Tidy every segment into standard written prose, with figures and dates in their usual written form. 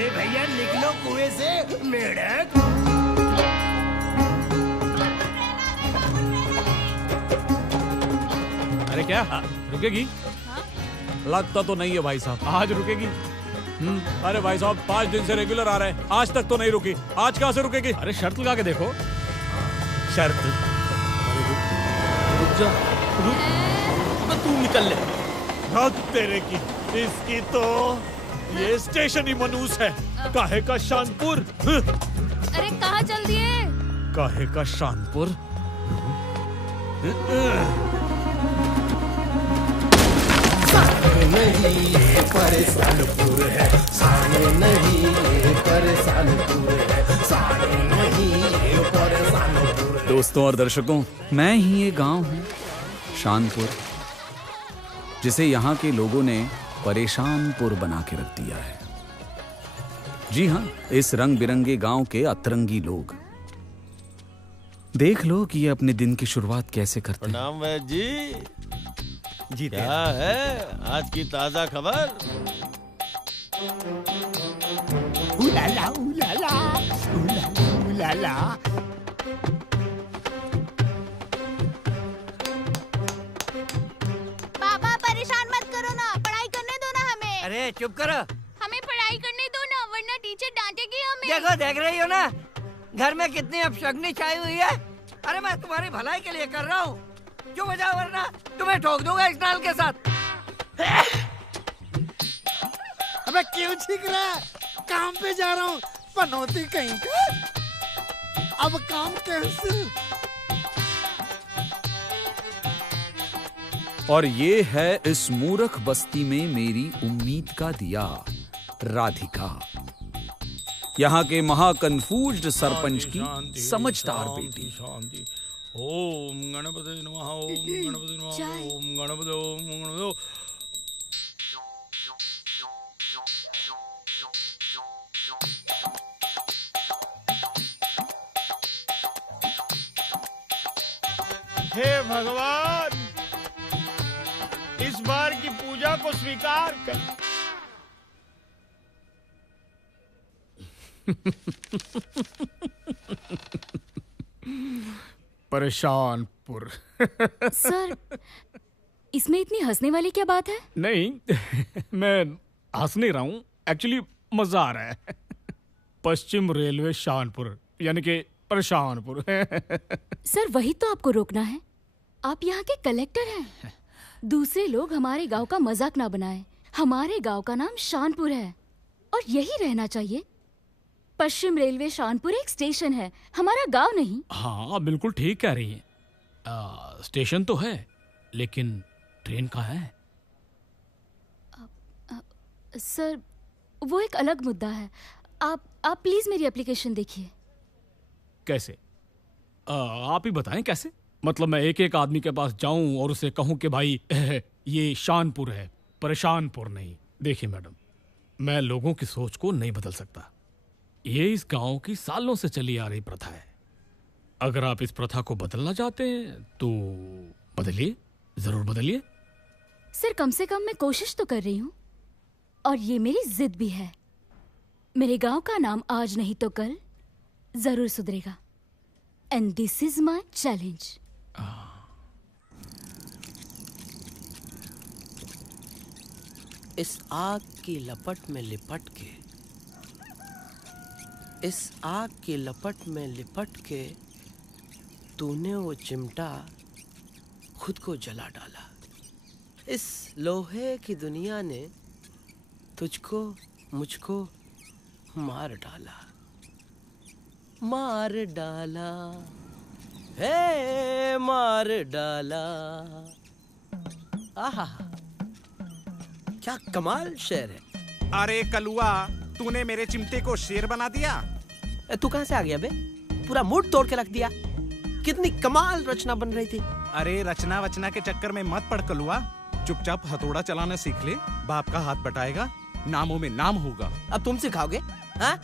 अरे भैया निकलो कुएं से, मेढक। अरे क्या रुकेगी? लगता तो नहीं है भाई साहब। आज रुकेगी? अरे भाई साहब 5 दिन से रेगुलर आ रहे हैं, आज तक तो नहीं रुकी, आज कहाँ से रुकेगी? अरे शर्त लगा के देखो। शर्त? रुक जा, रुक, तू निकल ले। हद तेरे की, इसकी तो ये स्टेशन ही मनूस है। काहे का शानपुर। अरे कहाँ चल दिए? काहे का शानपुर। नहीं ये परेशानपुर है, साले नहीं ये परेशानपुर है, साले नहीं ये परेशानपुर है। दोस्तों और दर्शकों, मैं ही ये गांव हूँ शानपुर, जिसे यहाँ के लोगों ने परेशानपुर बना के रख दिया है। जी हाँ, इस रंग बिरंगे गांव के अतरंगी लोग। देख लो कि ये अपने दिन की शुरुआत कैसे करते हैं। प्रणाम वैद्य जी। जी क्या है आज की ताजा खबर? उलाला उलाला उलाला उलाला। पापा परेशान मत करो ना, पढ़ाई करने दो ना हमें। अरे चुप करो। हमें पढ़ाई करने दो ना, वरना टीचर डांटेगी हमें। देखो देख रही हो ना, घर में कितनी अपशगनी छाई हुई है। अरे मैं तुम्हारी भलाई के लिए कर रहा हूँ, क्यों बजाओ, वरना तुम्हें ठोक दूंगा इस नाल के साथ। अबे क्यों छींक रहा है? काम पे जा रहा हूँ, पनौती कहीं का। अब काम कैंसिल। और ये है इस मूर्ख बस्ती में मेरी उम्मीद का दिया, राधिका, यहाँ के महाकन्फ्यूज्ड सरपंच की समझदार बेटी। शांति। ओम गणपति नमः, ओम गणपति नमः, ओम गणपति, ओम गणपति। हे भगवान, इस बार की पूजा को स्वीकार कर। परेशानपुर। सर, इसमें इतनी हंसने वाली क्या बात है? नहीं, मैं हंस नहीं रहा हूँ, एक्चुअली मजा आ रहा है। पश्चिम रेलवे शानपुर, यानी कि परेशानपुर। सर, वही तो आपको रोकना है। आप यहाँ के कलेक्टर हैं। दूसरे लोग हमारे गांव का मजाक ना बनाएं। हमारे गांव का नाम शानपुर है और यही रहना चाहिए। पश्चिम रेलवे शानपुर एक स्टेशन है, हमारा गांव नहीं। हाँ बिल्कुल ठीक कह रही हैं। स्टेशन तो है, लेकिन ट्रेन कहाँ है? सर, वो एक अलग मुद्दा है। आप प्लीज मेरी एप्लीकेशन देखिए। कैसे? आप ही बताएं कैसे? मतलब मैं एक एक आदमी के पास जाऊं और उसे कहूं कि भाई ये शानपुर है, परेशानपुर नहीं। देखिए मैडम, मैं लोगों की सोच को नहीं बदल सकता। ये इस गांव की सालों से चली आ रही प्रथा है। अगर आप इस प्रथा को बदलना चाहते हैं तो बदलिए, जरूर बदलिए। सर, कम से कम मैं कोशिश तो कर रही हूँ, और ये मेरी जिद भी है। मेरे गांव का नाम आज नहीं तो कल जरूर सुधरेगा। And this is my challenge. इस आग की लपट में लिपट के, इस आग की लपट में लिपट के तूने वो चिमटा खुद को जला डाला। इस लोहे की दुनिया ने तुझको मुझको मार डाला, मार डाला, हे मार डाला। आहा, क्या कमाल शेर है। अरे कलुआ, तूने मेरे चिमटे को शेर बना दिया। तू कहां से आ गया बे? पूरा मूड तोड़ के रख दिया। कितनी कमाल रचना बन रही थी। अरे रचना वचना के चक्कर में मत पड़ कलुआ, चुपचाप हथौड़ा चलाना सीख ले। बाप का हाथ बटाएगा, नामों में नाम होगा। अब तुम सिखाओगे? हाँ?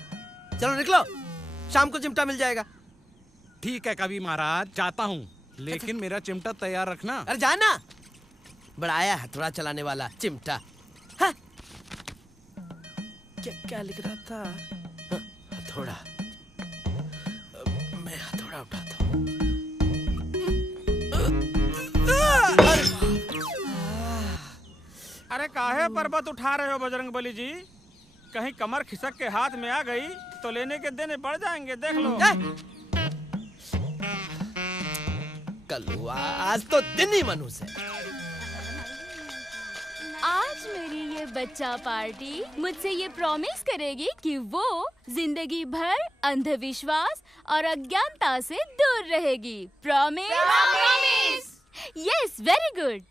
चलो निकलो, शाम को चिमटा मिल जाएगा। ठीक है कवि महाराज, जाता हूँ, लेकिन मेरा चिमटा तैयार रखना। अरे जाना, बड़ा आया हथौड़ा चलाने वाला चिमटा। हाँ? क्या लिख रहा था? हथौड़ा। मैं हथौड़ा उठाता हूँ। अरे काहे पर्वत उठा रहे हो बजरंगबली जी? कहीं कमर खिसक के हाथ में आ गई तो लेने के देने पड़ जाएंगे, देख लो। कलुआ, आज तो दिन ही मनूस है। आज मेरी ये बच्चा पार्टी मुझसे ये प्रॉमिस करेगी कि वो जिंदगी भर अंधविश्वास और अज्ञानता से दूर रहेगी। Promise? Promise. Yes, very good.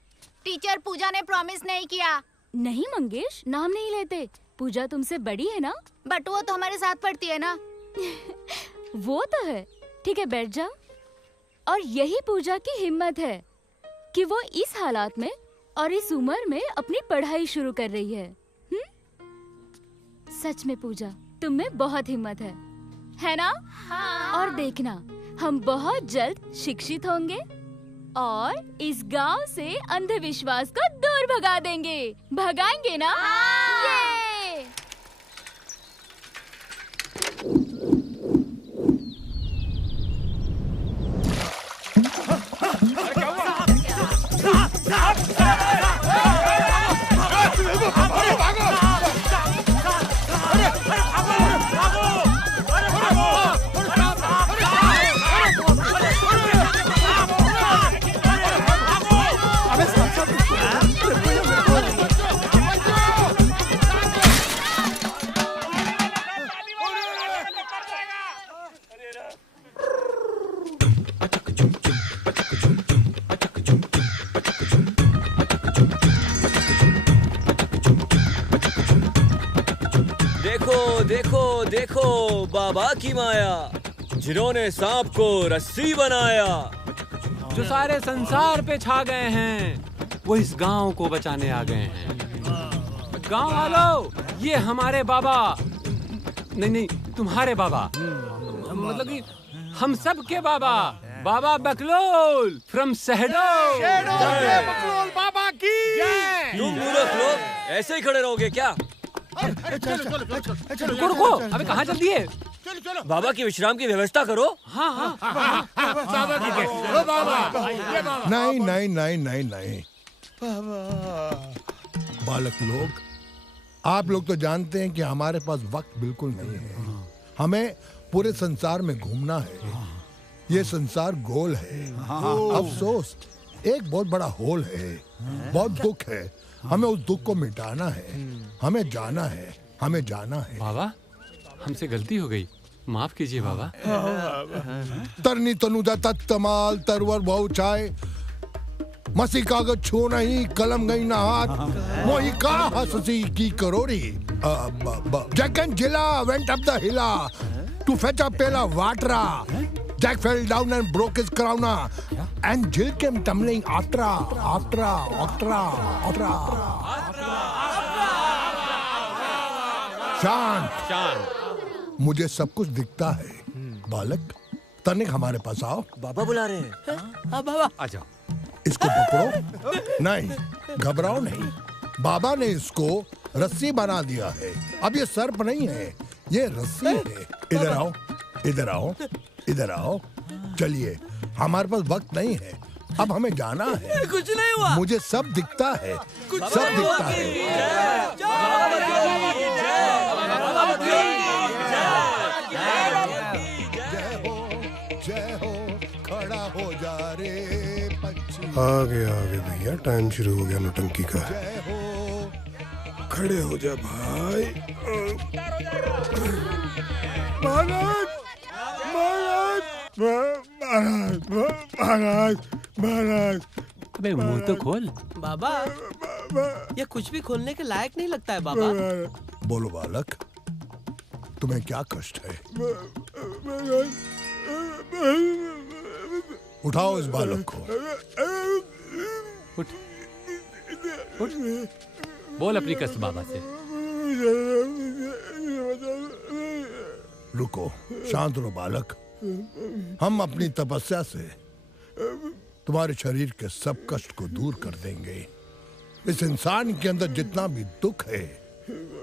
Teacher Pooja ने प्रॉमिस नहीं किया। नहीं मंगेश, नाम नहीं लेते। पूजा तुमसे बड़ी है ना? बट वो तो हमारे साथ पढ़ती है ना। वो तो है। ठीक है, बैठ जाओ। और यही पूजा की हिम्मत है कि वो इस हालात में और इस उम्र में अपनी पढ़ाई शुरू कर रही है। सच में पूजा, तुम में बहुत हिम्मत है ना? हाँ। और देखना, हम बहुत जल्द शिक्षित होंगे और इस गांव से अंधविश्वास को दूर भगा देंगे। भगाएंगे ना? हाँ। देखो देखो बाबा की माया, जिन्होंने सांप को रस्सी बनाया। जो सारे संसार पे छा गए हैं वो इस गांव को बचाने आ गए हैं। गांव वालों, ये हमारे बाबा नहीं तुम्हारे बाबा, मतलब कि हम सब के बाबा, बाबा बकलोल फ्रॉम शहडोल। बकलोल बाबा की। तुम मूर्ख लोग ऐसे ही खड़े रहोगे क्या? रुको रुको, अबे कहाँ चल दिए? बाबा की विश्राम की व्यवस्था करो। हाँ। बाबा की बाबा। नहीं नहीं नहीं नहीं नहीं बालक लोग, आप लोग तो जानते हैं कि हमारे पास वक्त बिल्कुल नहीं है। हमें पूरे संसार में घूमना है। ये संसार गोल है। अफसोस, एक बहुत बड़ा होल है। बहुत दुख है। हमें उस दुख को मिटाना है। हमें जाना है, हमें जाना है। बाबा, हमसे गलती हो गई, माफ कीजिए बाबा। तरनी तनुजा तत्तमाल तरवर बहु चाय, मसी कागज छू नहीं कलम गई ना हाथ, मोही का हंसी की करोड़ी। Jack and Jilla went up the hill to fetch a pail of water. Jack fell down and broke his crown, and Jill came tumbling after. शांत। मुझे सब कुछ दिखता है। बालक, तनिक हमारे पास आओ। बाबा बुला रहे हैं। हाँ बाबा। आ जाओ। इसको पकड़ो। नहीं, घबराओ नहीं। बाबा ने इसको रस्सी बना दिया है। अब ये सर्प नहीं है, ये रस्सी है। इधर आओ, इधर आओ, इधर आओ। चलिए, हमारे पास वक्त नहीं है, अब हमें जाना है। कुछ नहीं हुआ। मुझे सब दिखता है, सब दिखता है। जय हो, खड़ा हो जा रे पक्षी। आगे भैया, टाइम शुरू हो गया नौटंकी का। खड़े हो जा भाई। महाराज, महाराज, महाराज, महाराज। अबे मुंह तो खोल। बाबा, ये कुछ भी खोलने के लायक नहीं लगता है बाबा। बोलो बालक, तुम्हें क्या कष्ट है? उठाओ इस बालक को। उठ, उठ। बोल अपनी कष्ट बाबा से। रुको, शांत रहो बालक। हम अपनी तपस्या से तुम्हारे शरीर के सब कष्ट को दूर कर देंगे। इस इंसान के अंदर जितना भी दुख है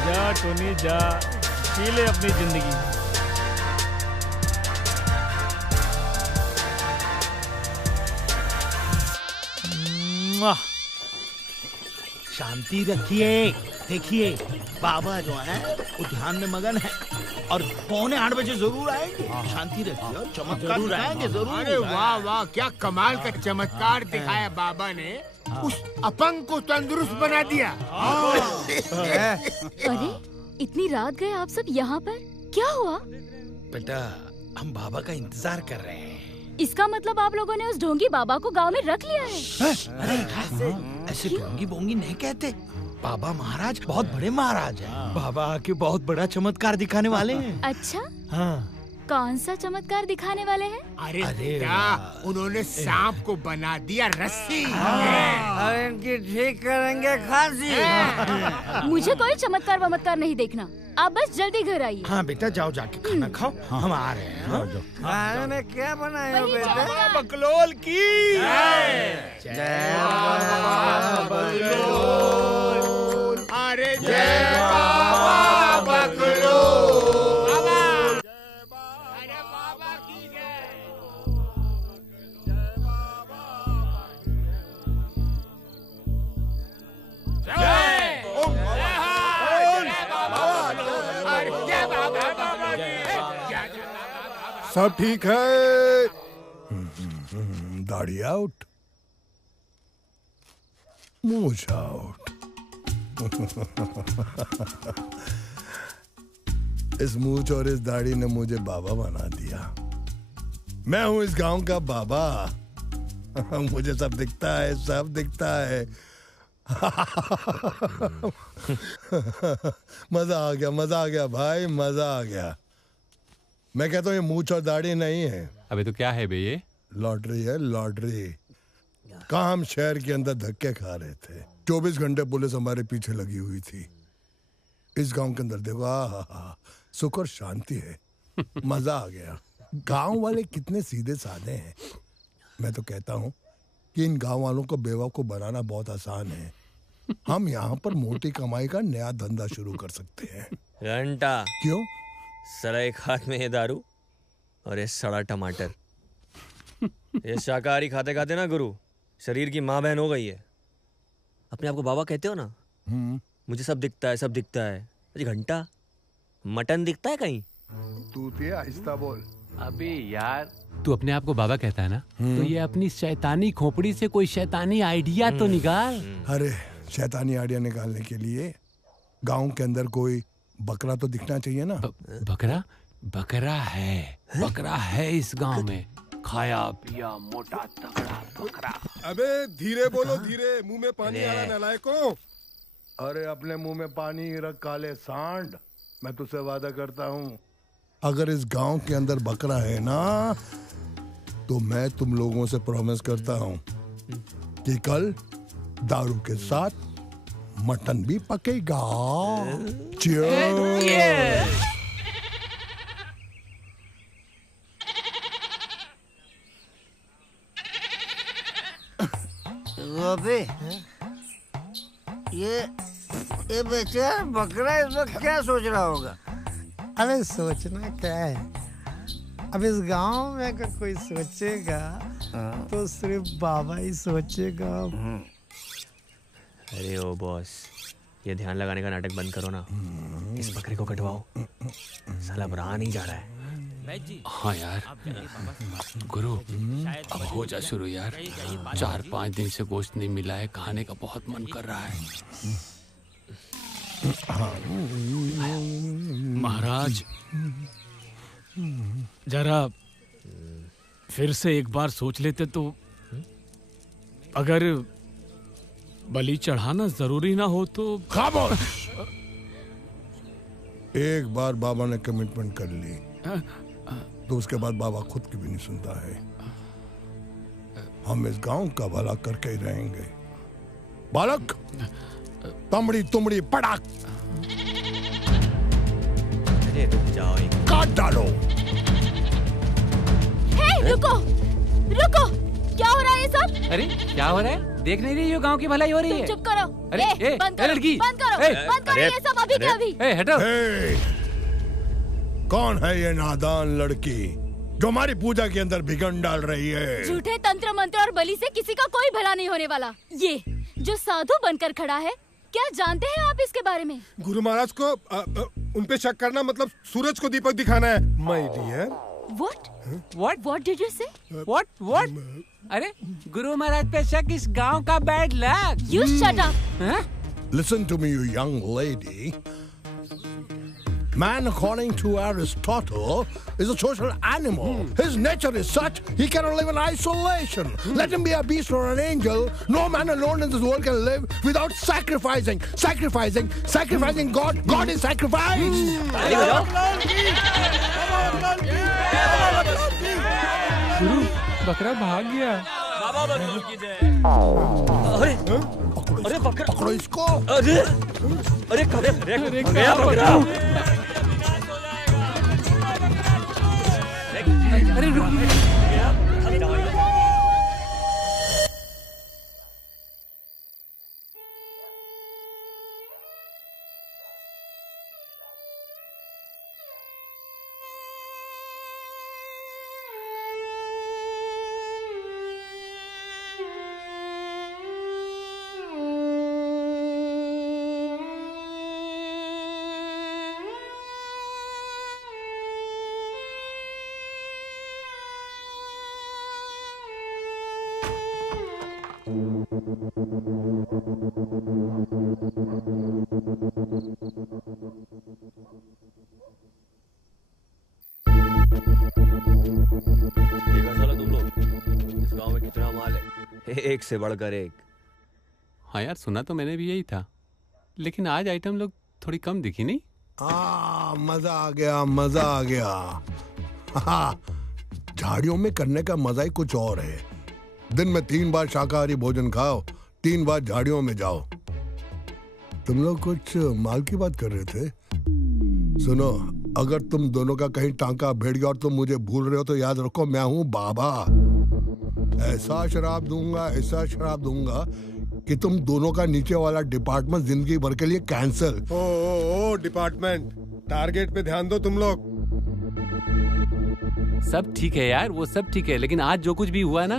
जा टोनी जा, जी ले अपनी जिंदगी। शांति रखिए। देखिए बाबा जो है वो ध्यान में मगन है और 7:45 बजे जरूर आएंगे। शांति रखिए और चमत्कार दिखाएंगे जरूर। अरे वाह वाह, क्या कमाल का चमत्कार दिखाया बाबा ने। उस अपंग को तंदुरुस्त बना दिया। अरे इतनी रात गए आप सब यहाँ पर, क्या हुआ? बेटा हम बाबा का इंतजार कर रहे हैं। इसका मतलब आप लोगों ने उस ढोंगी बाबा को गांव में रख लिया है। अरे ऐसे ढोंगी बोंगी नहीं कहते। बाबा महाराज बहुत बड़े महाराज हैं। बाबा आके बहुत बड़ा चमत्कार दिखाने वाले हैं। अच्छा, हाँ। कौन सा चमत्कार दिखाने वाले हैं? अरे बेटा, उन्होंने सांप को बना दिया रस्सी। अरे इनकी ठीक करेंगे खांसी। मुझे कोई चमत्कार वमत्कार नहीं देखना, आप बस जल्दी घर आइए। हाँ बेटा जाओ जाके खाना खाओ। हम आ रहे हैं। हाँ? खाने में क्या बनाए हो बेटा? बकलोल की जय बकलोल। अरे जय बाबा बकलोल। सब ठीक है? दाढ़ी आउट, मूछ आउट। इस मूछ और इस दाढ़ी ने मुझे बाबा बना दिया। मैं हूं इस गांव का बाबा। मुझे सब दिखता है, सब दिखता है। मजा आ गया, मजा आ गया भाई, मजा आ गया। मैं कहता हूँ ये मूछ और दाढ़ी नहीं है। अबे तो क्या है बे ये? लॉटरी है, लॉटरी। कहाँ हम शहर के अंदर धक्के खा रहे थे, 24 घंटे पुलिस हमारे पीछे लगी हुई थी। इस गांव के अंदर देखो, आहा, सुख और शांति है। मजा आ गया। गांव वाले कितने सीधे साधे हैं। मैं तो कहता हूँ कि इन गांव वालों को बेवकूफ बनाना बहुत आसान है। हम यहाँ पर मोटी कमाई का नया धंधा शुरू कर सकते हैं। घंटा क्यों? सड़ा एक हाथ में ये दारू और ये सड़ा टमाटर। ये शाकाहारी खाते खाते ना गुरु शरीर की माँ बहन हो गई है। अपने आप को बाबा कहते हो ना? मुझे सब दिखता है, सब दिखता है। अरे घंटा, मटन दिखता है कहीं? तू ते आहिस्ता बोल। अबे यार, तू अपने आप को बाबा कहता है ना, तो ये अपनी शैतानी खोपड़ी से कोई शैतानी आइडिया तो निकाल। अरे शैतानी आइडिया निकालने के लिए गांव के अंदर कोई बकरा तो दिखना चाहिए ना। बकरा? बकरा है, बकरा है इस गांव में। खाया पिया मोटा तगड़ा बकरा। अबे धीरे बोलो, धीरे। मुंह में पानी आ रहा नालायकों। अरे अपने मुंह में पानी रख काले सांड। मैं तुझसे वादा करता हूँ, अगर इस गांव के अंदर बकरा है ना, तो मैं तुम लोगों से प्रॉमिस करता हूँ कि कल दारू के साथ मटन भी पकेगा। Cheers! गोपी, ये बेचारा बकरा इस वक्त क्या सोच रहा होगा? अबे सोचना क्या है, अब इस गांव में अगर कोई सोचेगा तो सिर्फ बाबा ही सोचेगा। अरे ओ बॉस, ये ध्यान लगाने का नाटक बंद करो ना। इस बकरे को कटवाओ, साला बुरा नहीं जा रहा है। हाँ यार, गुरु अब हो जा शुरू यार। 4-5 दिन से गोश्त नहीं मिला है, खाने का बहुत मन कर रहा है। महाराज, जरा फिर से एक बार सोच लेते तो। अगर बलि चढ़ाना जरूरी ना हो तो। खामोश! एक बार बाबा ने कमिटमेंट कर ली तो उसके बाद बाबा खुद की भी नहीं सुनता है। हम इस गांव का भला करके ही रहेंगे। बालक, तमड़ी तुमड़ी पटाक काट डालो। हे, रुको रुको, क्या हो रहा है ये सब? अरे क्या हो रहा है? देख नहीं रही हो गांव की भलाई हो रही है? चुप करो। अरे बंद करो, लड़की, बंद करो, बंद करो ये सब अभी के अभी। हटो। कौन है ये नादान लड़की जो हमारी पूजा के अंदर बिगड़ डाल रही है? झूठे तंत्र मंत्र और बलि से किसी का कोई भला नहीं होने वाला। ये जो साधु बनकर खड़ा है, क्या जानते हैं आप इसके बारे में? गुरु महाराज को उन पे शक करना मतलब सूरज को दीपक दिखाना है। My dear. What did you say? What? अरे गुरु महाराज पे शक इस गांव का bad luck. You shut up. Listen to me, you young lady. Man, according to Aristotle, is a social animal. His nature is such he cannot live in isolation. Let him be a beast or an angel. No man alone in this world can live without sacrificing. Sacrificing God. God is sacrifice. गुरु, बकरा भाग गया। बाबा बंदूक की जय। अरे पकड़ो इसको। अरे गया बकरा। अरे रुक। एक से बढ़कर एक। हाँ यार, सुना तो मैंने भी यही था, लेकिन आज आइटम लोग थोड़ी कम दिखी नहीं? मजा आ गया। झाड़ियों में करने का मजा ही कुछ और है। दिन में 3 बार शाकाहारी भोजन खाओ, 3 बार झाड़ियों में जाओ। तुम लोग कुछ माल की बात कर रहे थे? सुनो, अगर तुम दोनों का कहीं टांका भिड़ गया और तुम मुझे भूल रहे हो तो याद रखो मैं हूँ बाबा। ऐसा शराब दूंगा कि तुम दोनों का नीचे वाला डिपार्टमेंट जिंदगी भर के लिए कैंसिल। ओ डिपार्टमेंट, टारगेट पे ध्यान दो तुम लोग। सब ठीक है यार, वो सब ठीक है, लेकिन आज जो कुछ भी हुआ ना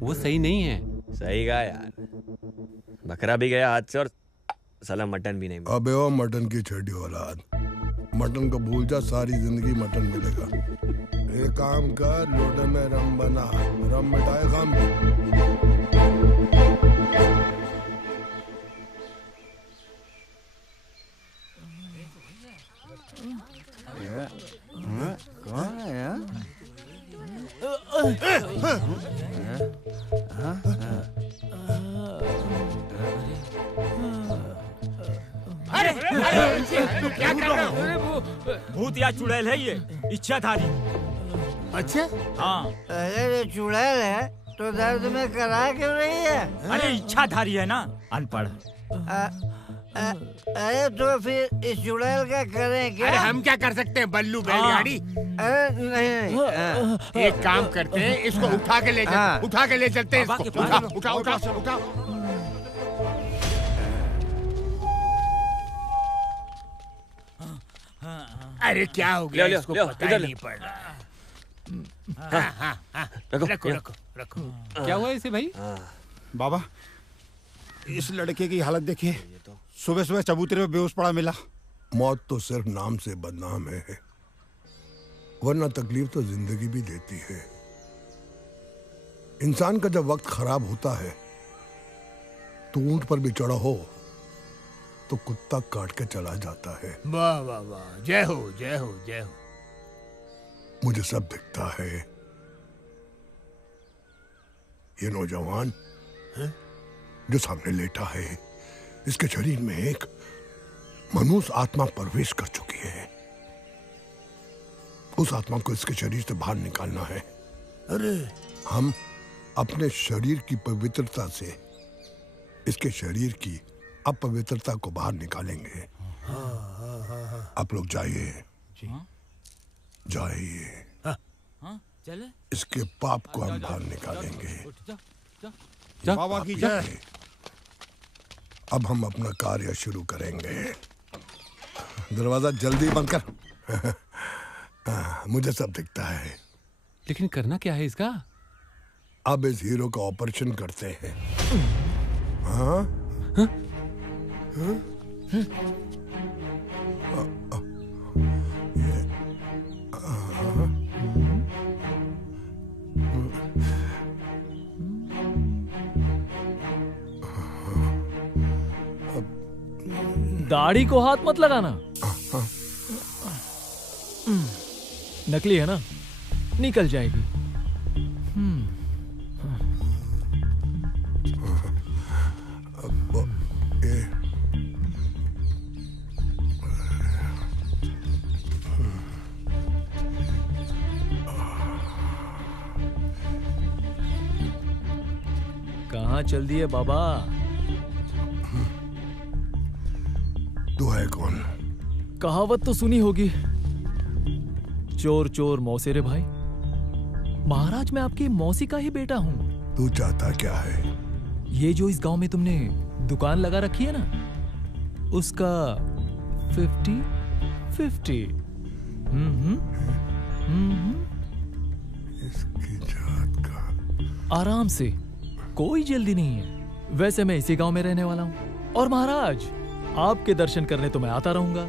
वो सही नहीं है। सही कहा यार, बकरा भी गया हाथ से और साला मटन भी नहीं मिला। अबे ओ मटन की छड़ी औलाद, मटन को भूल जा, सारी जिंदगी मटन मिलेगा। एक काम कर, लोटे में रम बना, रम मिटाए गम। कौन है यार? अरे क्या कर रहे हो? भूत या चुड़ैल है ये? इच्छाधारी। अच्छा? हाँ। अरे ये चुड़ैल है तो दर्द में करा क्यों रही है? अरे इच्छाधारी है ना, अनपढ़। अरे तो फिर इस चुड़ैल का करें क्या? अरे हम क्या कर सकते हैं बल्लू बैलगाड़ी? अरे नहीं। एक काम करते हैं, इसको उठा के ले चलते हैं इसको। उठा। अरे क्या हो गया? इसको पता नहीं पड़ रहा। रखो। क्या हुआ इसे भाई? बाबा, इस लड़के की हालत देखिए, सुबह चबूतरे में बेहोश पड़ा मिला। मौत तो सिर्फ नाम से बदनाम है, वरना तकलीफ तो जिंदगी भी देती है। इंसान का जब वक्त खराब होता है तो ऊंट पर भी चढ़ा हो तो कुत्ता काट के चला जाता है। वाह वाह वाह, जय हो। मुझे सब दिखता है। ये नौजवान जो सामने लेटा है, इसके शरीर में एक मनुष्य आत्मा प्रवेश कर चुकी है। उस आत्मा को इसके शरीर से बाहर निकालना है। अरे हम अपने शरीर की पवित्रता से इसके शरीर की अपवित्रता को बाहर निकालेंगे। आप लोग जाइए। चले? इसके पाप को हम बाहर निकालेंगे। बाबा की जय। अब हम अपना कार्य शुरू करेंगे। दरवाजा जल्दी बंद कर। मुझे सब दिखता है। लेकिन करना क्या है इसका? अब इस हीरो का ऑपरेशन करते हैं। हाँ? हाँ? हाँ? दाढ़ी को हाथ मत लगाना। नकली है ना, निकल जाएगी। कहाँ चल दिए बाबा? तू है कौन? कहावत तो सुनी होगी, चोर चोर मौसेरे भाई। महाराज मैं आपकी मौसी का ही बेटा हूँ। तू चाहता क्या है? ये जो इस गांव में तुमने दुकान लगा रखी है ना, उसका 50-50। इसकी जात का। आराम से, कोई जल्दी नहीं है। वैसे मैं इसी गांव में रहने वाला हूँ और महाराज आपके दर्शन करने तो मैं आता रहूंगा।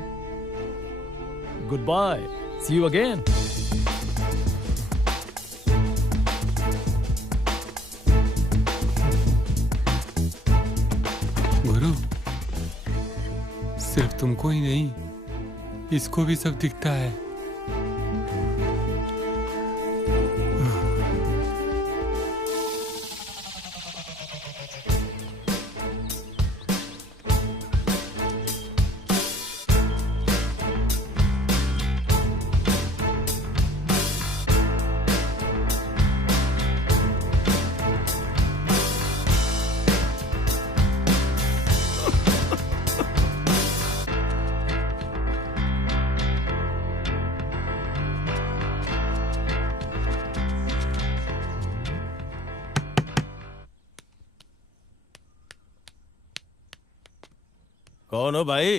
Good bye, see you again. गुरु, सिर्फ तुमको ही नहीं, इसको भी सब दिखता है। कौन हो भाई?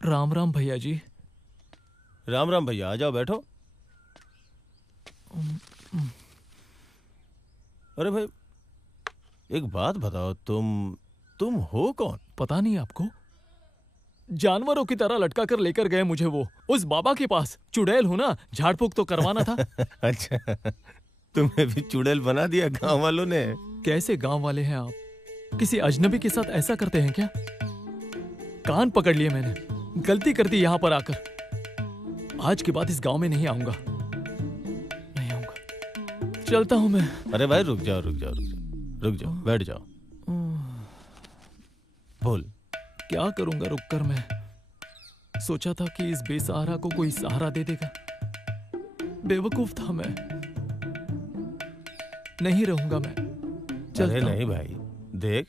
राम राम भैया जी। राम राम भैया, आ जाओ बैठो। अरे भाई एक बात बताओ, तुम हो कौन? पता नहीं आपको? जानवरों की तरह लटका कर लेकर गए मुझे वो उस बाबा के पास। चुड़ैल हूं ना, झाड़ फूक तो करवाना था। अच्छा, तुम्हें भी चुड़ैल बना दिया गांव वालों ने? कैसे गांव वाले हैं आप? किसी अजनबी के साथ ऐसा करते हैं क्या? कान पकड़ लिए मैंने, गलती कर दी यहां पर आकर। आज के बाद इस गांव में नहीं आऊंगा, नहीं आऊंगा। चलता हूं मैं। अरे भाई रुक जाओ, बैठ जाओ। बोल। क्या करूंगा रुककर मैं? सोचा था कि इस बेसहारा को कोई सहारा दे देगा। बेवकूफ था मैं। नहीं रहूंगा मैं। अरे नहीं भाई, देख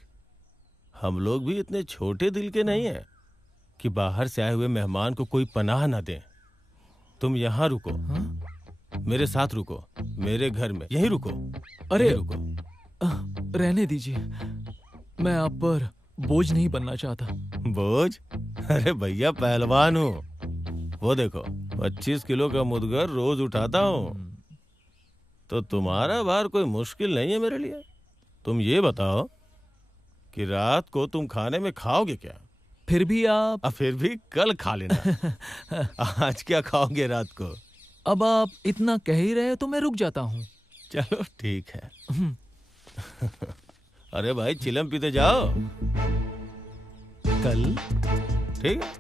हम लोग भी इतने छोटे दिल के नहीं हैं कि बाहर से आए हुए मेहमान को कोई पनाह ना दें। तुम यहाँ रुको। मेरे साथ रुको, मेरे घर में यहीं रुको। अरे रुको। रहने दीजिए, मैं आप पर बोझ नहीं बनना चाहता। बोझ? अरे भैया पहलवान हूँ। वो देखो 25 किलो का मुदगर रोज उठाता हूँ। तो तुम्हारा भार कोई मुश्किल नहीं है मेरे लिए। तुम ये बताओ कि रात को तुम खाने में खाओगे क्या? फिर भी आप? फिर भी कल खा लेना। आज क्या खाओगे रात को? अब आप इतना कह ही रहे तो मैं रुक जाता हूँ। चलो ठीक है। अरे भाई चिलम पीते जाओ। कल? ठीक है।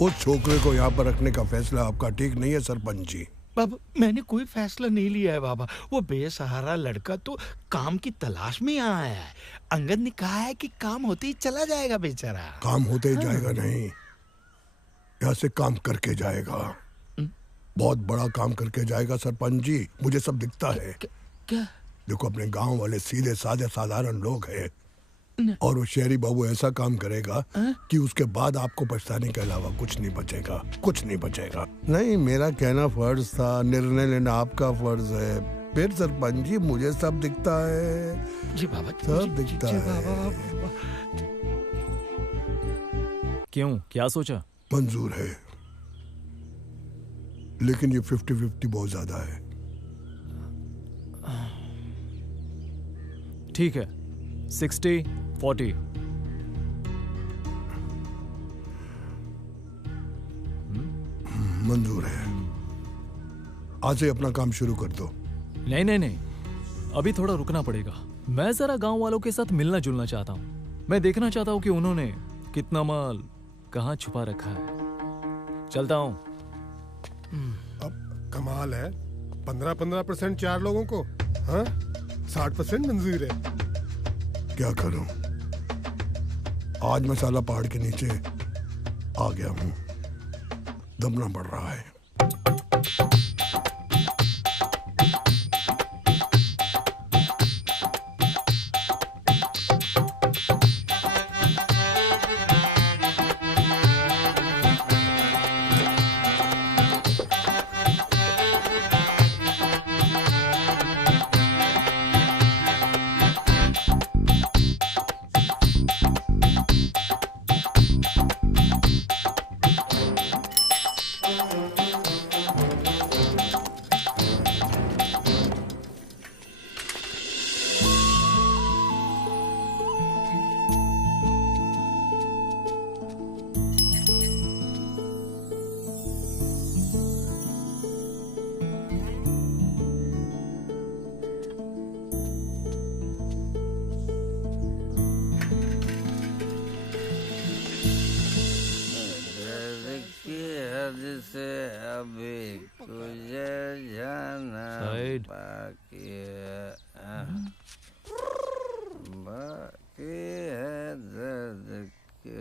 उस छोकरे को यहाँ पर रखने का फैसला आपका ठीक नहीं है सरपंच जी। बाबा मैंने कोई फैसला नहीं लिया है बाबा। वो बेसहारा लड़का तो काम की तलाश में यहाँ आया है। अंगद ने कहा है कि काम होते ही चला जाएगा बेचारा। काम होते ही जाएगा नहीं, यहाँ से काम करके जाएगा। बहुत बड़ा काम करके जाएगा सरपंच जी, मुझे सब दिखता है। क्या? देखो अपने गांव वाले सीधे साधे साधारण लोग हैं और वो शहरी बाबू ऐसा काम करेगा कि उसके बाद आपको पछताने के अलावा कुछ नहीं बचेगा। नहीं, मेरा कहना फर्ज था, निर्णय लेना आपका फर्ज है। फिर सरपंच जी मुझे सब दिखता है। जी बाबा, सब दिखता है। क्यों, क्या सोचा? मंजूर है, लेकिन ये 50-50 बहुत ज्यादा है। ठीक है, 60-40। मंजूर है। आज से अपना काम शुरू कर दो। नहीं नहीं नहीं, अभी थोड़ा रुकना पड़ेगा। मैं जरा गांव वालों के साथ मिलना जुलना चाहता हूँ। मैं देखना चाहता हूँ कि उन्होंने कितना माल कहाँ छुपा रखा है। चलता हूँ। अब कमाल है, 15% 4 लोगों को, हाँ 60% मंजूर है। क्या करूं, आज मैं साला पहाड़ के नीचे आ गया हूं, दबना पड़ रहा है।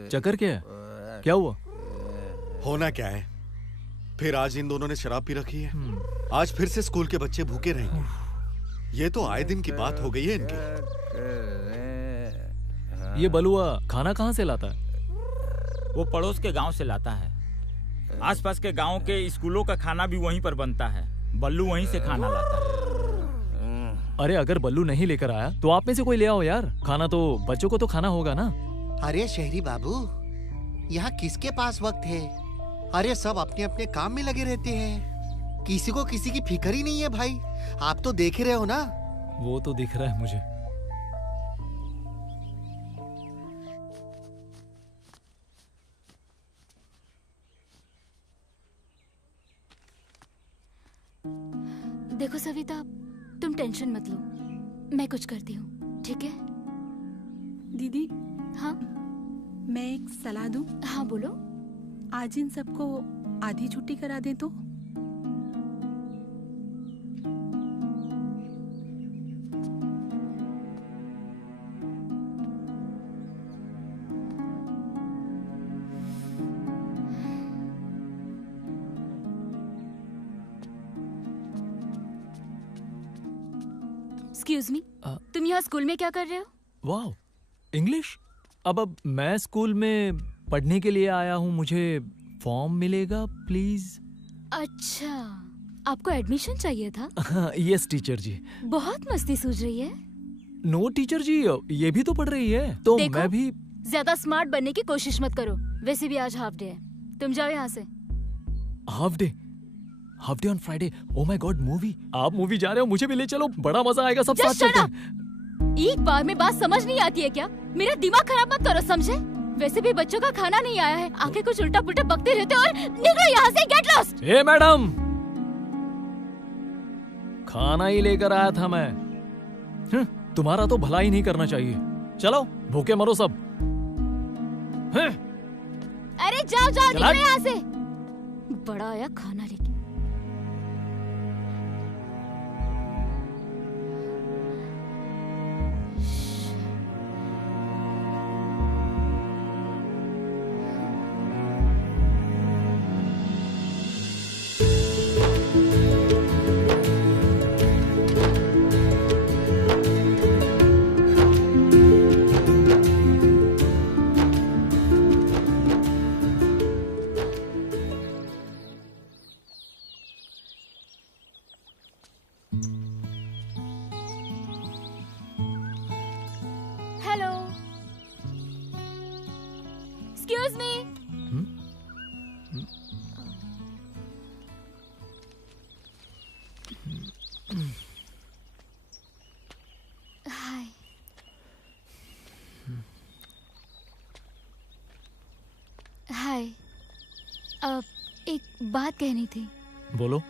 चक्कर क्या है? क्या हुआ? होना क्या है, फिर आज इन दोनों ने शराब पी रखी है। आज फिर से स्कूल के बच्चे भूखे रहेंगे। ये तो आए दिन की बात हो गई है इनकी। ये बलुआ खाना कहाँ से लाता है? वो पड़ोस के गांव से लाता है। आसपास के गांव के स्कूलों का खाना भी वहीं पर बनता है। बल्लू वहीं से खाना लाता है। अरे अगर बल्लू नहीं लेकर आया तो आप में से कोई ले आओ यार। खाना तो बच्चों को तो खाना होगा ना। अरे शहरी बाबू, यहाँ किसके पास वक्त है? अरे सब अपने अपने काम में लगे रहते हैं, किसी को किसी की फिक्र ही नहीं है भाई। आप तो देख ही रहे हो ना। वो तो दिख रहा है मुझे। देखो सविता, तुम टेंशन मत लो, मैं कुछ करती हूँ, ठीक है? दीदी। हाँ मैं एक सलाह दूं? हाँ बोलो। आज इन सबको आधी छुट्टी करा दें तो? एक्सक्यूज मी, तुम यहाँ स्कूल में क्या कर रहे हो? वाह, इंग्लिश। अब मैं स्कूल में पढ़ने के लिए आया हूँ, मुझे फॉर्म मिलेगा प्लीज? अच्छा, आपको एडमिशन चाहिए था? यस टीचर जी। बहुत मस्ती सूझ रही है। नो टीचर जी, ये भी तो पढ़ रही है, तो मैं भी। ज्यादा स्मार्ट बनने की कोशिश मत करो, वैसे भी आज हाफ डे है। तुम जाओ यहाँ से। Half day? Half day on Friday? Oh my God, movie. आप मूवी जा रहे हो, मुझे भी ले चलो, बड़ा मजा आएगा, सब साथ चलते हैं। एक बार में बात समझ नहीं आती है क्या? मेरा दिमाग खराब मत करो, समझे? वैसे भी बच्चों का खाना नहीं आया है, आके कुछ उल्टा पुल्टा बकते रहते और निकलो यहाँ से, गेट लॉस्ट। ए मैडम, खाना ही लेकर आया था मैं। तुम्हारा तो भला ही नहीं करना चाहिए। चलो भूखे मरो सब। अरे जाओ जाओ, निकलो यहाँ से। बड़ा आया खाना लेके। Excuse me. हाय। हाय। एक बात कहनी थी। बोलो।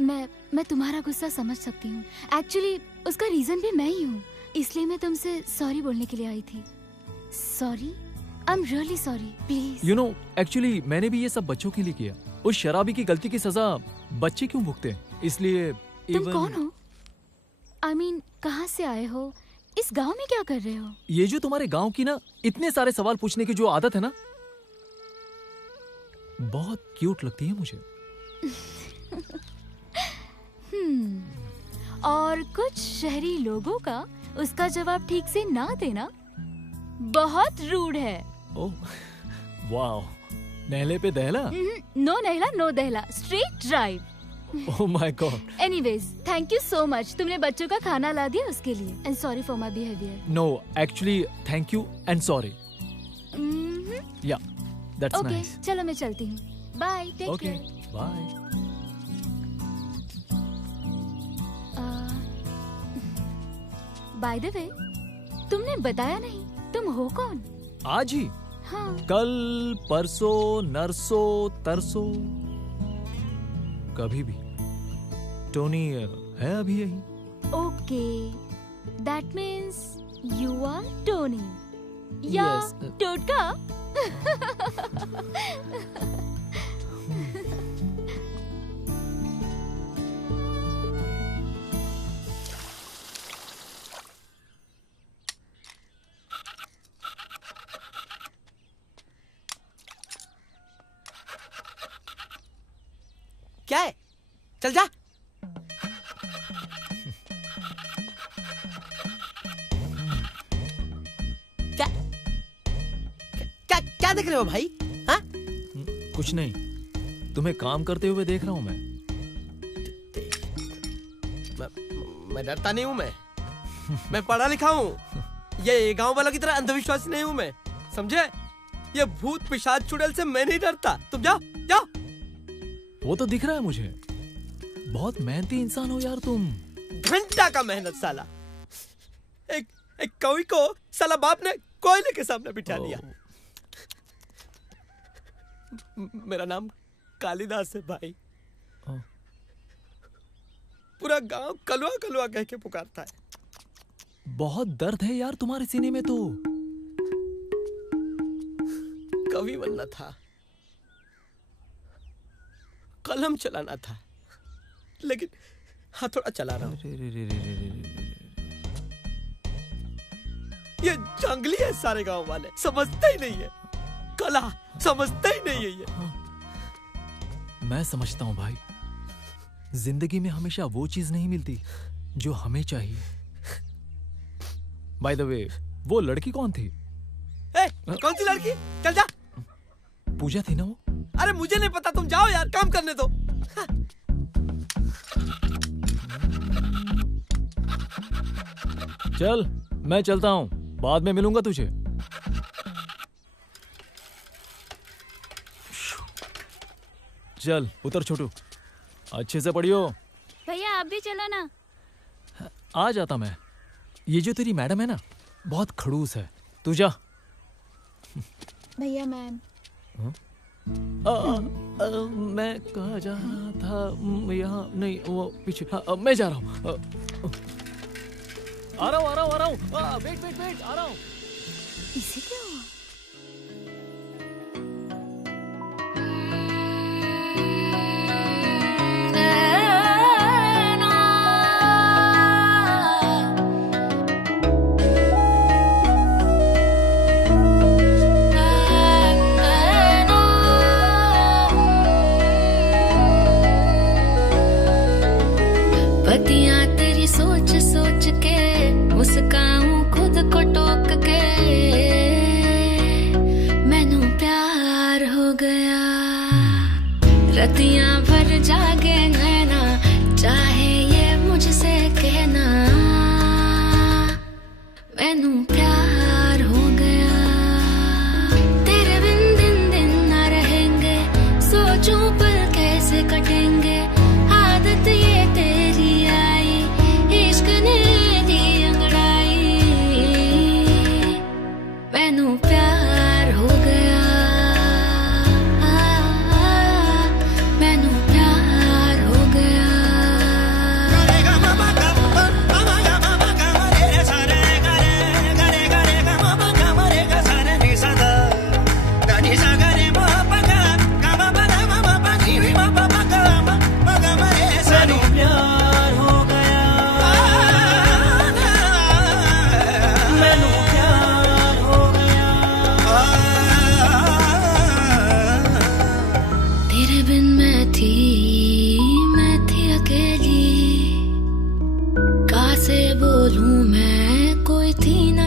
मैं तुम्हारा गुस्सा समझ सकती हूँ। एक्चुअली उसका रीजन भी मैं ही हूँ, इसलिए मैं तुमसे सॉरी बोलने के लिए आई थी। Sorry, I am really sorry, please. You know, actually मैंने भी ये सब बच्चों के लिए किया। उस शराबी की गलती की सजा बच्चे क्यों भुगते हैं, इसलिए। तुम कौन हो? आई मीन, कहाँ से आए हो? इस गांव में क्या कर रहे हो? ये जो तुम्हारे गांव की ना इतने सारे सवाल पूछने की जो आदत है ना, बहुत क्यूट लगती है मुझे। और कुछ शहरी लोगों का उसका जवाब ठीक से ना देना बहुत रूड है। ओह, वाओ, नहले पे दहला? नो नहला नो दहला, straight drive. Oh my god. Anyways, thank you so much. तुमने बच्चों का खाना ला दिया उसके लिए। And sorry for my behaviour. No, actually thank you and sorry. Yeah, that's nice. चलो मैं चलती हूँ। Bye, take okay, care. Bye. By the way, तुमने बताया नहीं तुम हो कौन? आज ही? हाँ। कल, परसों, नरसों, तरसों, कभी भी। टोनी है अभी यही। Okay, that means you are Tony या टोटका? क्या है? चल जा। क्या क्या क्या देख रहे हो भाई? हाँ? कुछ नहीं, तुम्हें काम करते हुए देख रहा हूँ मैं। मैं डरता नहीं हूँ। मैं पढ़ा लिखा हूँ। ये गांव वालों की तरह अंधविश्वासी नहीं हूँ मैं, समझे? ये भूत पिशाच चुड़ैल से मैं नहीं डरता। तुम जाओ जाओ। वो तो दिख रहा है मुझे। बहुत मेहनती इंसान हो यार तुम। घंटा का मेहनत साला। एक कवि को साला बाप ने कोयले के सामने बिठा दिया। मेरा नाम कालिदास है भाई। पूरा गांव कलवा कलवा कह के पुकारता है। बहुत दर्द है यार तुम्हारे सीने में तो। कवि बनना था, कलम चलाना था, लेकिन हथौड़ा चला रहा हूं। ये जंगली है, सारे गांव वाले समझते ही नहीं है। कला समझते ही नहीं है ये। मैं समझता हूं भाई, जिंदगी में हमेशा वो चीज नहीं मिलती जो हमें चाहिए। बाय द वे, वो लड़की कौन थी? कौन सी लड़की? चल जा। पूजा थी ना वो? अरे मुझे नहीं पता, तुम जाओ यार, काम करने दो। चल, मैं चलता हूँ, बाद में मिलूंगा तुझे। चल उतर छोटू, अच्छे से पढ़ियो। भैया आप भी चलो ना। आ जाता मैं। ये जो तेरी मैडम है ना, बहुत खड़ूस है। तू जा। भैया मैम। मैं कहाँ जा रहा था? यहाँ नहीं, वो पीछे। मैं जा रहा हूँ। आ रहा हूँ। वेट, आ रहा हूँ। इसे क्या हुआ? पतियां तेरी सोच सोच के मुस्काऊं खुद को टोक के, मैनू प्यार हो गया। रतियां भर जागे नैना, चाहे ये मुझसे कहना, मैनू प्यार हो गया। तेरे मैनू प्यार हो गया मैनू प्यार हो गया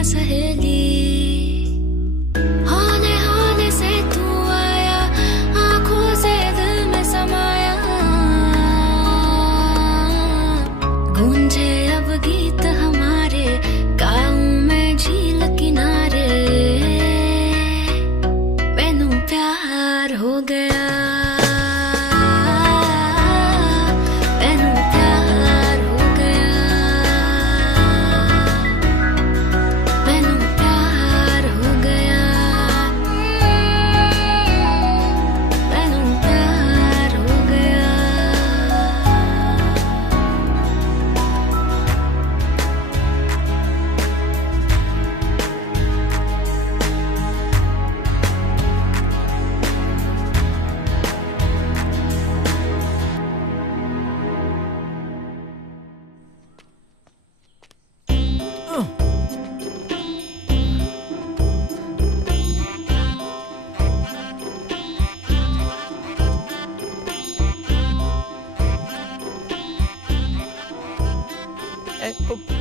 सहेली हाने हाने से तू आया आंखों से दिल में समाया गूंजे अब गीत हमारे गाँव में झील किनारे मैनू प्यार हो गया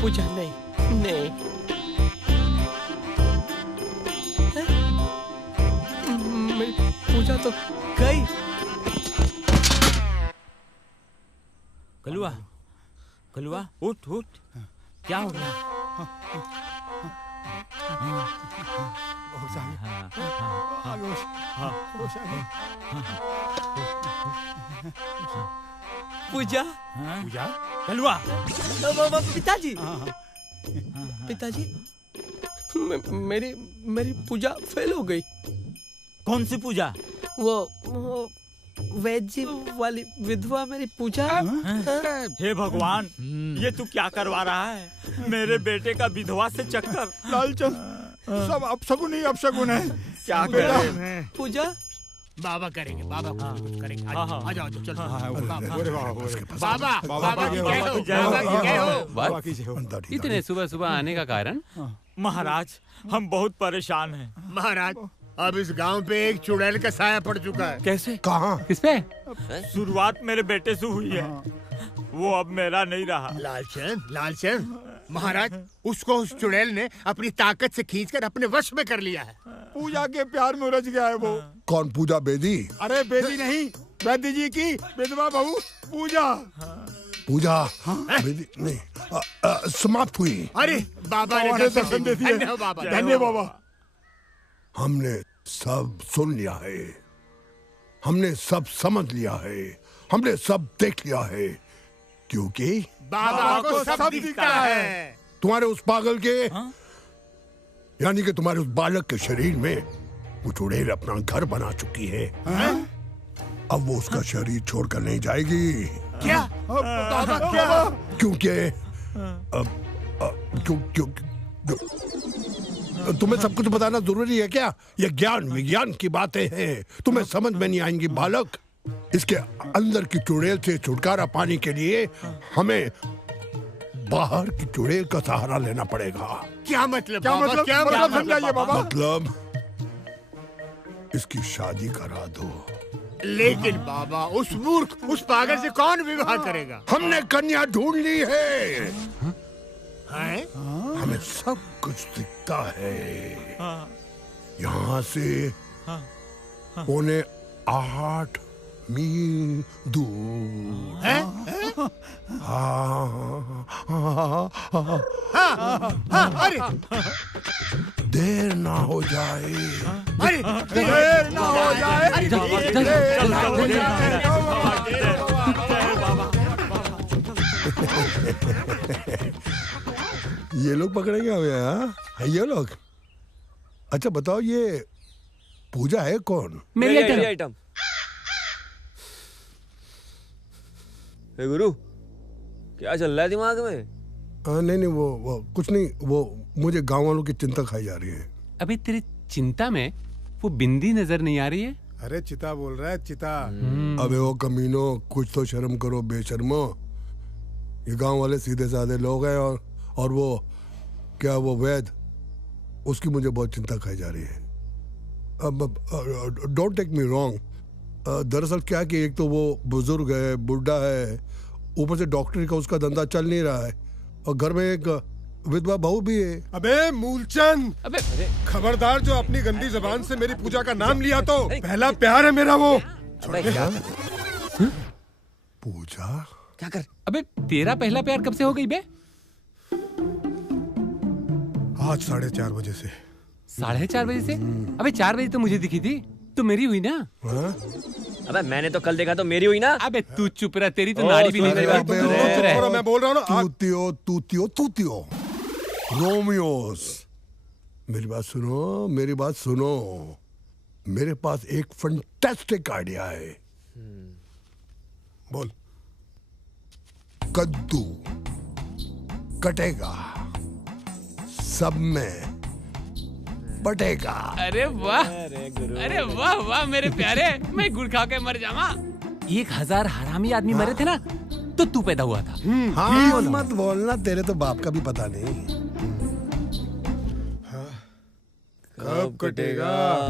पूजा नहीं मेरी पूजा तो गई। कलुआ कलुआ उठ उठ क्या हो गया? पूजा पूजा कलुआ पिताजी पिताजी मेरी पूजा फेल हो गई। कौन सी पूजा? वो वैद्य वाली विधवा मेरी पूजा। हे भगवान ये तू क्या करवा रहा है? मेरे बेटे का विधवा से चक्कर। लालचंद सब अपशगुन ही अपशगुन है। क्या करें? पूजा बाबा करेंगे बाबा कुछ करेंगे। आ जाओ चलो बाबा इतने सुबह सुबह आने का कारण? महाराज हम बहुत परेशान हैं। महाराज अब इस गांव पे एक चुड़ैल का साया पड़ चुका है। कैसे? कहाँ? किस पे? शुरुआत मेरे बेटे से हुई है, वो अब मेरा नहीं रहा। लालचंद महाराज उसको उस चुड़ैल ने अपनी ताकत से खींचकर अपने वश में कर लिया है। पूजा के प्यार में उलझ गया है वो। कौन पूजा? बेदी? अरे बेदी नहीं, वैद्य जी की विधवा बहू पूजा। पूजा बेदी नहीं समाप्त हुई। अरे बाबा ने दर्शन दे दिए। धन्य बाबा। हमने सब सुन लिया है, हमने सब समझ लिया है, हमने सब देख लिया है, क्योंकि बाबा को सब दिखता है। तुम्हारे उस पागल के यानी कि तुम्हारे उस बालक के शरीर में वो चुड़ैल अपना घर बना चुकी है। अब वो उसका शरीर छोड़कर नहीं जाएगी। क्या? बाबा क्या? क्योंकि तुम्हें सब कुछ बताना जरूरी है क्या? ये ज्ञान विज्ञान की बातें हैं, तुम्हें समझ में नहीं आएंगी बालक। इसके अंदर की चुड़ैल से छुटकारा पाने के लिए हमें बाहर की चुड़ैल का सहारा लेना पड़ेगा। क्या मतलब? क्या मतलब? क्या मतलब समझाइए बाबा। मतलब इसकी शादी करा दो। लेकिन बाबा उस मूर्ख उस पागल से कौन विवाह करेगा? हमने कन्या ढूंढ ली है। हैं? हमें सब कुछ दिखता है। यहाँ से 8 मील दूर। अरे देर ना हो जाए। अरे देर ना हो जाए। ये लोग पकड़ेंगे हमें? हाँ ये लोग अच्छा बताओ, ये पूजा है कौन? मेरी आइटम। ए गुरु, क्या चल रहा है दिमाग में? नहीं वो कुछ नहीं, वो मुझे गांव वालों की चिंता खाई जा रही है। अबे तेरी चिंता में वो बिंदी नजर नहीं आ रही है? अरे चिता बोल रहा है, चिता। अबे वो कमीनो, कुछ तो शर्म करो बेशर्मो। ये गांव वाले सीधे साधे लोग हैं और वो क्या वो वैद, उसकी मुझे बहुत चिंता खाई जा रही है। अब डोंट टेक मी रॉन्ग, दरअसल क्या कि एक तो वो बुजुर्ग है, बुढ़ा है, ऊपर से डॉक्टरी का उसका धंधा चल नहीं रहा है, और घर में एक विधवा बहू भी है। अबे मूलचंद, अबे खबरदार, जो अपनी गंदी जबान से मेरी पूजा का नाम लिया तो पहला प्यार है मेरा वो। पूजा क्या कर? अबे तेरा पहला प्यार कब से हो गई बे? आज 4:30 बजे से। 4:30 बजे से? अबे 4 बजे तो मुझे दिखी थी, तो मेरी हुई ना? अबे मैंने तो कल देखा तो मेरी हुई ना। अबे तू चुप रहा, तेरी तो नाड़ी भी नहीं लगी। मैं बोल रहा हूँ ना, तूतियो रोमियोस, मेरी बात सुनो, मेरे पास एक फंटास्टिक आइडिया है। बोल। कद्दू कटेगा, सब में बटेगा। अरे वाह, अरे वाह वाह मेरे प्यारे, मैं गुड़ खा के मर जावा। 1000 हरामी आदमी मरे थे ना, तो तू पैदा हुआ था। हाँ, मत बोलना, तेरे तो बाप का भी पता नहीं। कब कटेगा?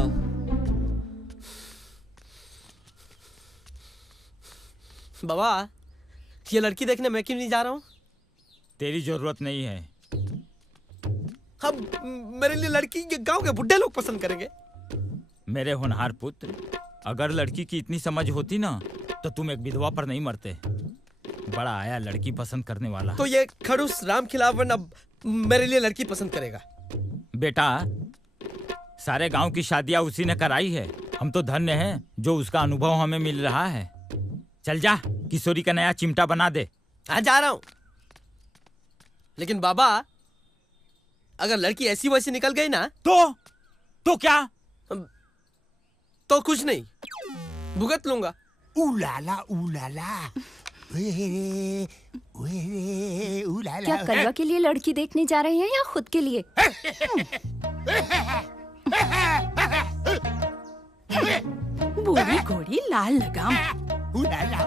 बाबा, ये लड़की देखने मैं क्यों नहीं जा रहा हूँ? तेरी जरूरत नहीं है। अब मेरे लिए लड़की गांव के बुड्ढे लोग पसंद करेंगे। मेरे होनहार पुत्र, अगर लड़की की इतनी समझ होती ना, तो तुम एक विधवा पर नहीं मरते। बड़ा आया लड़की पसंद करने वाला। तो ये खड़ूस राम खिलावन अब मेरे लिए लड़की पसंद करेगा? बेटा, सारे गांव की शादियां उसी ने कराई है। हम तो धन्य हैं जो उसका अनुभव हमें मिल रहा है। चल जा, किशोरी का नया चिमटा बना दे। हाँ, जा रहा हूँ। लेकिन बाबा, अगर लड़की ऐसी वैसी निकल गई ना, तो क्या? तो कुछ नहीं, भुगत लूंगा। उलाला क्या कलवा के लिए लड़की देखने जा रहे हैं या खुद के लिए? बूढ़ी घोड़ी लाल लगाम। उलाला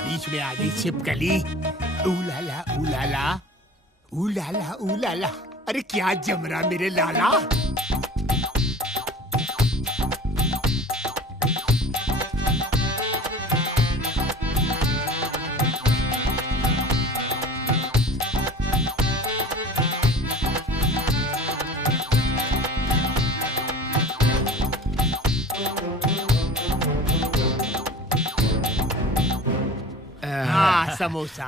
बीच में आ गई छिपकली। उलाला, अरे क्या जम रहा मेरे लाला। समोसा।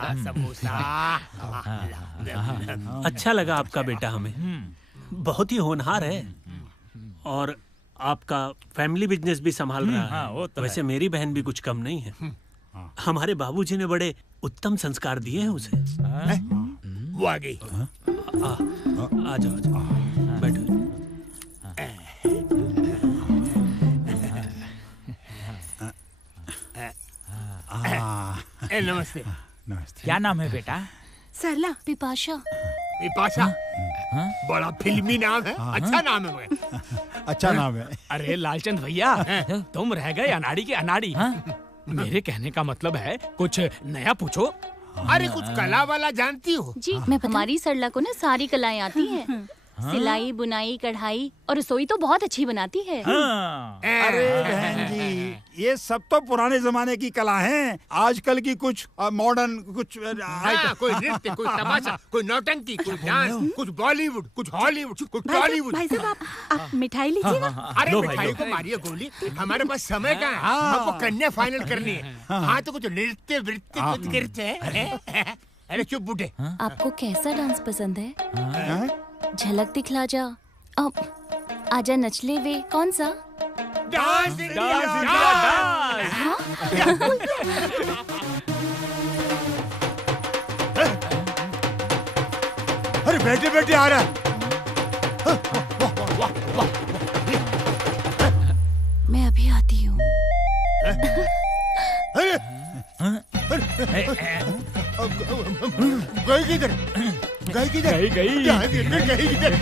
अच्छा लगा आपका बेटा हमें, बहुत ही होनहार है और आपका फैमिली बिजनेस भी संभाल रहा है। तो वैसे मेरी बहन भी कुछ कम नहीं है। हमारे बाबूजी ने बड़े उत्तम संस्कार दिए हैं उसे। वो आ गई। आ जाओ, बैठो। नमस्ते। क्या नाम है बेटा? सरला। बिपाशा। बड़ा फिल्मी नाम है। अच्छा नाम है। अच्छा नाम है। अरे लालचंद भैया, तुम रह गए अनाड़ी के अनाड़ी। मेरे कहने का मतलब है कुछ नया पूछो। अरे कुछ कला वाला जानती हो? जी, हमारी सरला को ना सारी कलाएं आती हैं। सिलाई, बुनाई, कढ़ाई और रसोई तो बहुत अच्छी बनाती है। अरे बहन जी, ये सब तो पुराने जमाने की कला हैं। आजकल की कुछ मॉडर्न, कुछ कोई नृत्य, कोई तमाशा, कोई नौटंकी, कुछ डांस, कुछ बॉलीवुड, कुछ हॉलीवुड, कुछ टॉलीवुड। भाई साहब, आप मिठाई लीजिए ना। अरे मिठाई को मारिए गोली, हमारे पास समय का है। हमको कन्या फाइनल करनी है। हाँ तो कुछ नृत्य वृत्ति कुछ करते हैं। अरे चुप बूढ़े। आपको कैसा डांस पसंद है? झलक दिखला जा। अब आजा नच ले वे। कौन सा? डांस अरे बैठे बैठे आ रहा है। मैं अभी आती हूँ। अरे गई किधर? गई किधर? गई गई किधर?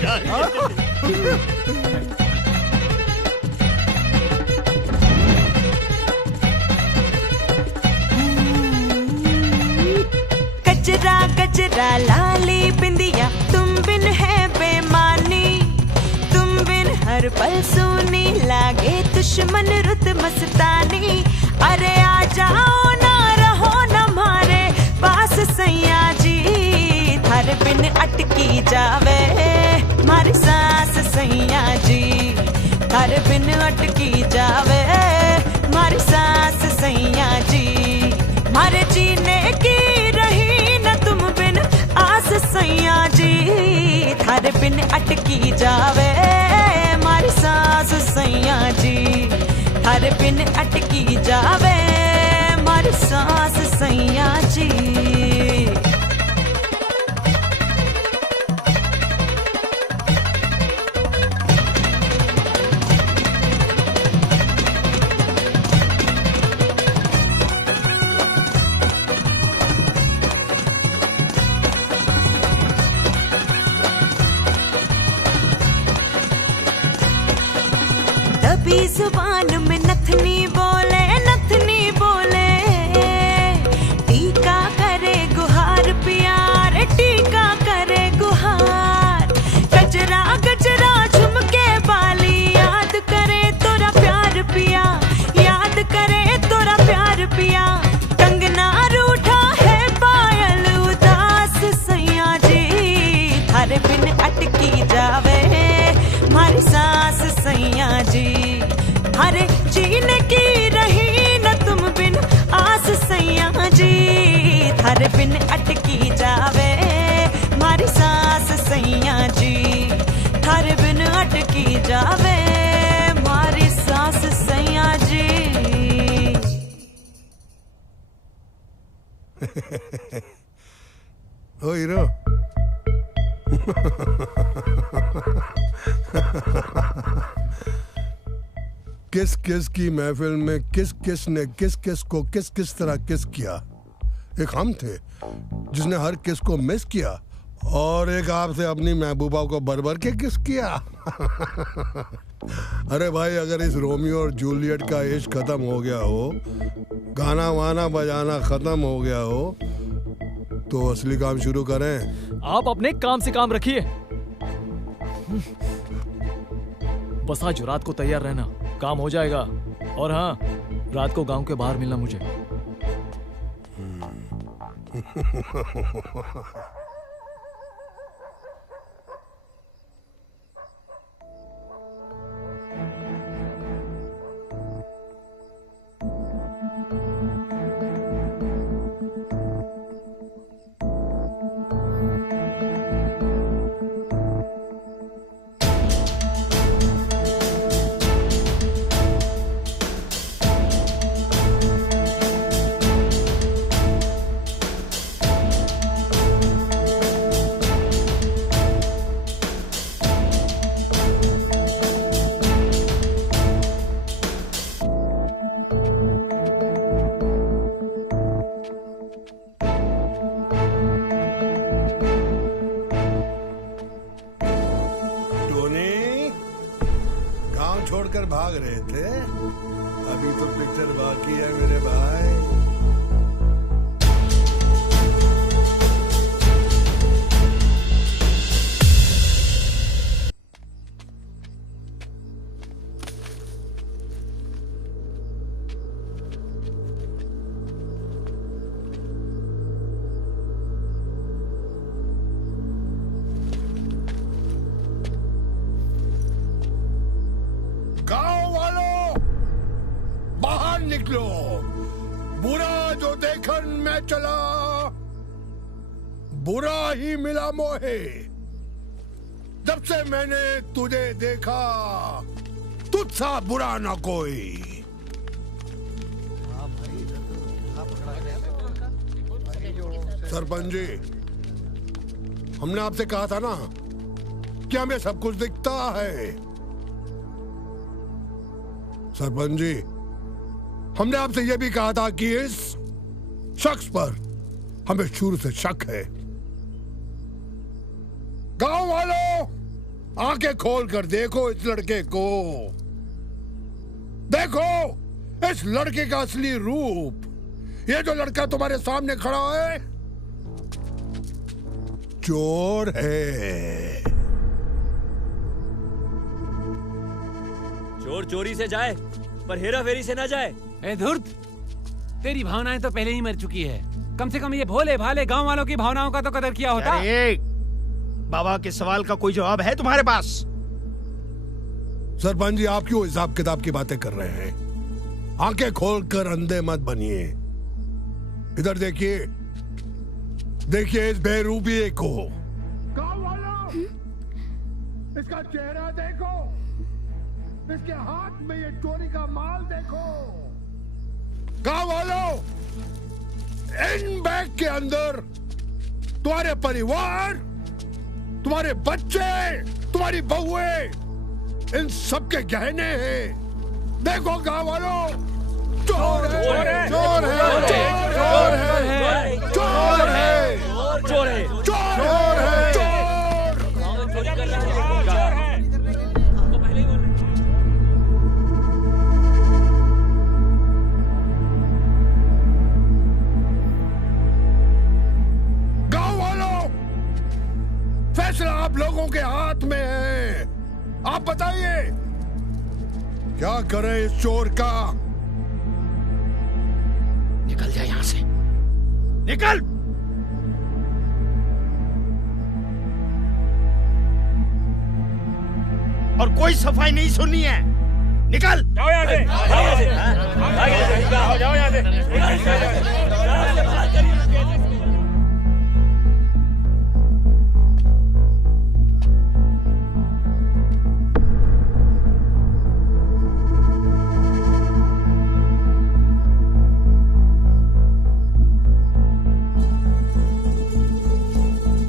गजरा गजरा लाली बिंदिया, तुम बिन है बेमानी, तुम बिन हर पल सूनी लागे दुश्मन रुत मस्तानी। अरे आ जाओ ना रहो न मारे पास सैया जी, थारे बिन अटकी जावे मारी सांस सैया जी, थारे बिन अटकी जावे मारी सांस सैया जी। मारे जीने की रही न तुम बिन आस सैया जी, थारे बिन अटकी जावे मारी सांस सैया जी, थारे बिन अटकी जावे मारी सांस सैया जी। दबी जुबान में नथनी बोले, नथनी बोले, टीका करे गुहार प्यार, टीका करे गुहार। गजरा गजरा झुमके बाली, याद करे तोरा प्यार पिया, याद करे तोरा प्यार पिया। कंगना रूठा है पायल उदास सैया जी, थारे बिन अटकी जावे मारी सांस सैया जी। अरे जीने की रही न तुम बिन आस सैया जी, थारे बिन अटकी जावे मारी सांस सैया जी, थारे बिन अटकी जावे मारी सांस सैया जी। ओ हीरो किस किस की महफिल में किस किस ने किस किस को किस किस तरह किस किया। एक हम थे जिसने हर किस को मिस किया, और एक आपसे अपनी महबूबा को भर के किस किया। अरे भाई, अगर इस रोमियो और जूलियट का इश्क खत्म हो गया हो, गाना वाना बजाना खत्म हो गया हो, तो असली काम शुरू करें। आप अपने काम से काम रखिए। बस आज रात को तैयार रहना, काम हो जाएगा। और हाँ, रात को गांव के बाहर मिलना मुझे। छोड़कर भाग रहे थे, अभी तो पिक्चर बाकी है मेरे भाई। निकलो, बुरा जो देखन मैं चला, बुरा ही मिला मोहे। जब से मैंने तुझे देखा, तुझसा बुरा ना कोई। सरपंच जी, हमने आपसे कहा था ना कि हमें सब कुछ दिखता है। सरपंच जी, हमने आपसे यह भी कहा था कि इस शख्स पर हमें शुरू से शक है। गांव वालों, आंखें खोल कर देखो इस लड़के को। देखो इस लड़के का असली रूप। ये जो लड़का तुम्हारे सामने खड़ा है चोर है। चोर चोरी से जाए पर हेरा फेरी से ना जाए। ए धुर्त, तेरी भावनाएं तो पहले ही मर चुकी है। कम से कम ये भोले भाले गांव वालों की भावनाओं का तो कदर किया होता। बाबा के सवाल का कोई जवाब है तुम्हारे पास? सरपंच जी, आप क्यों हिसाब किताब की बातें कर रहे हैं? आंखें खोलकर अंधे मत बनिए। इधर देखिए, देखिए इस बेरूबिये को। गांव वालों, इसका चेहरा देखो, इसके हाथ में ये चोरी का माल देखो। गांव वालों, इन बैग के अंदर तुम्हारे परिवार, तुम्हारे बच्चे, तुम्हारी बहुएं, इन सब के गहने हैं। देखो गांव वालों, चोर है, चोर है, चोर है, चोर है, चोर है, चोर है, चोर। गांव वालों, फैसला आप लोगों के हाथ में है। आप बताइए क्या करें इस चोर का? निकल जा यहां से, निकल। और कोई सफाई नहीं सुननी है, निकल। जाओ यहाँ से, जाओ यहाँ से।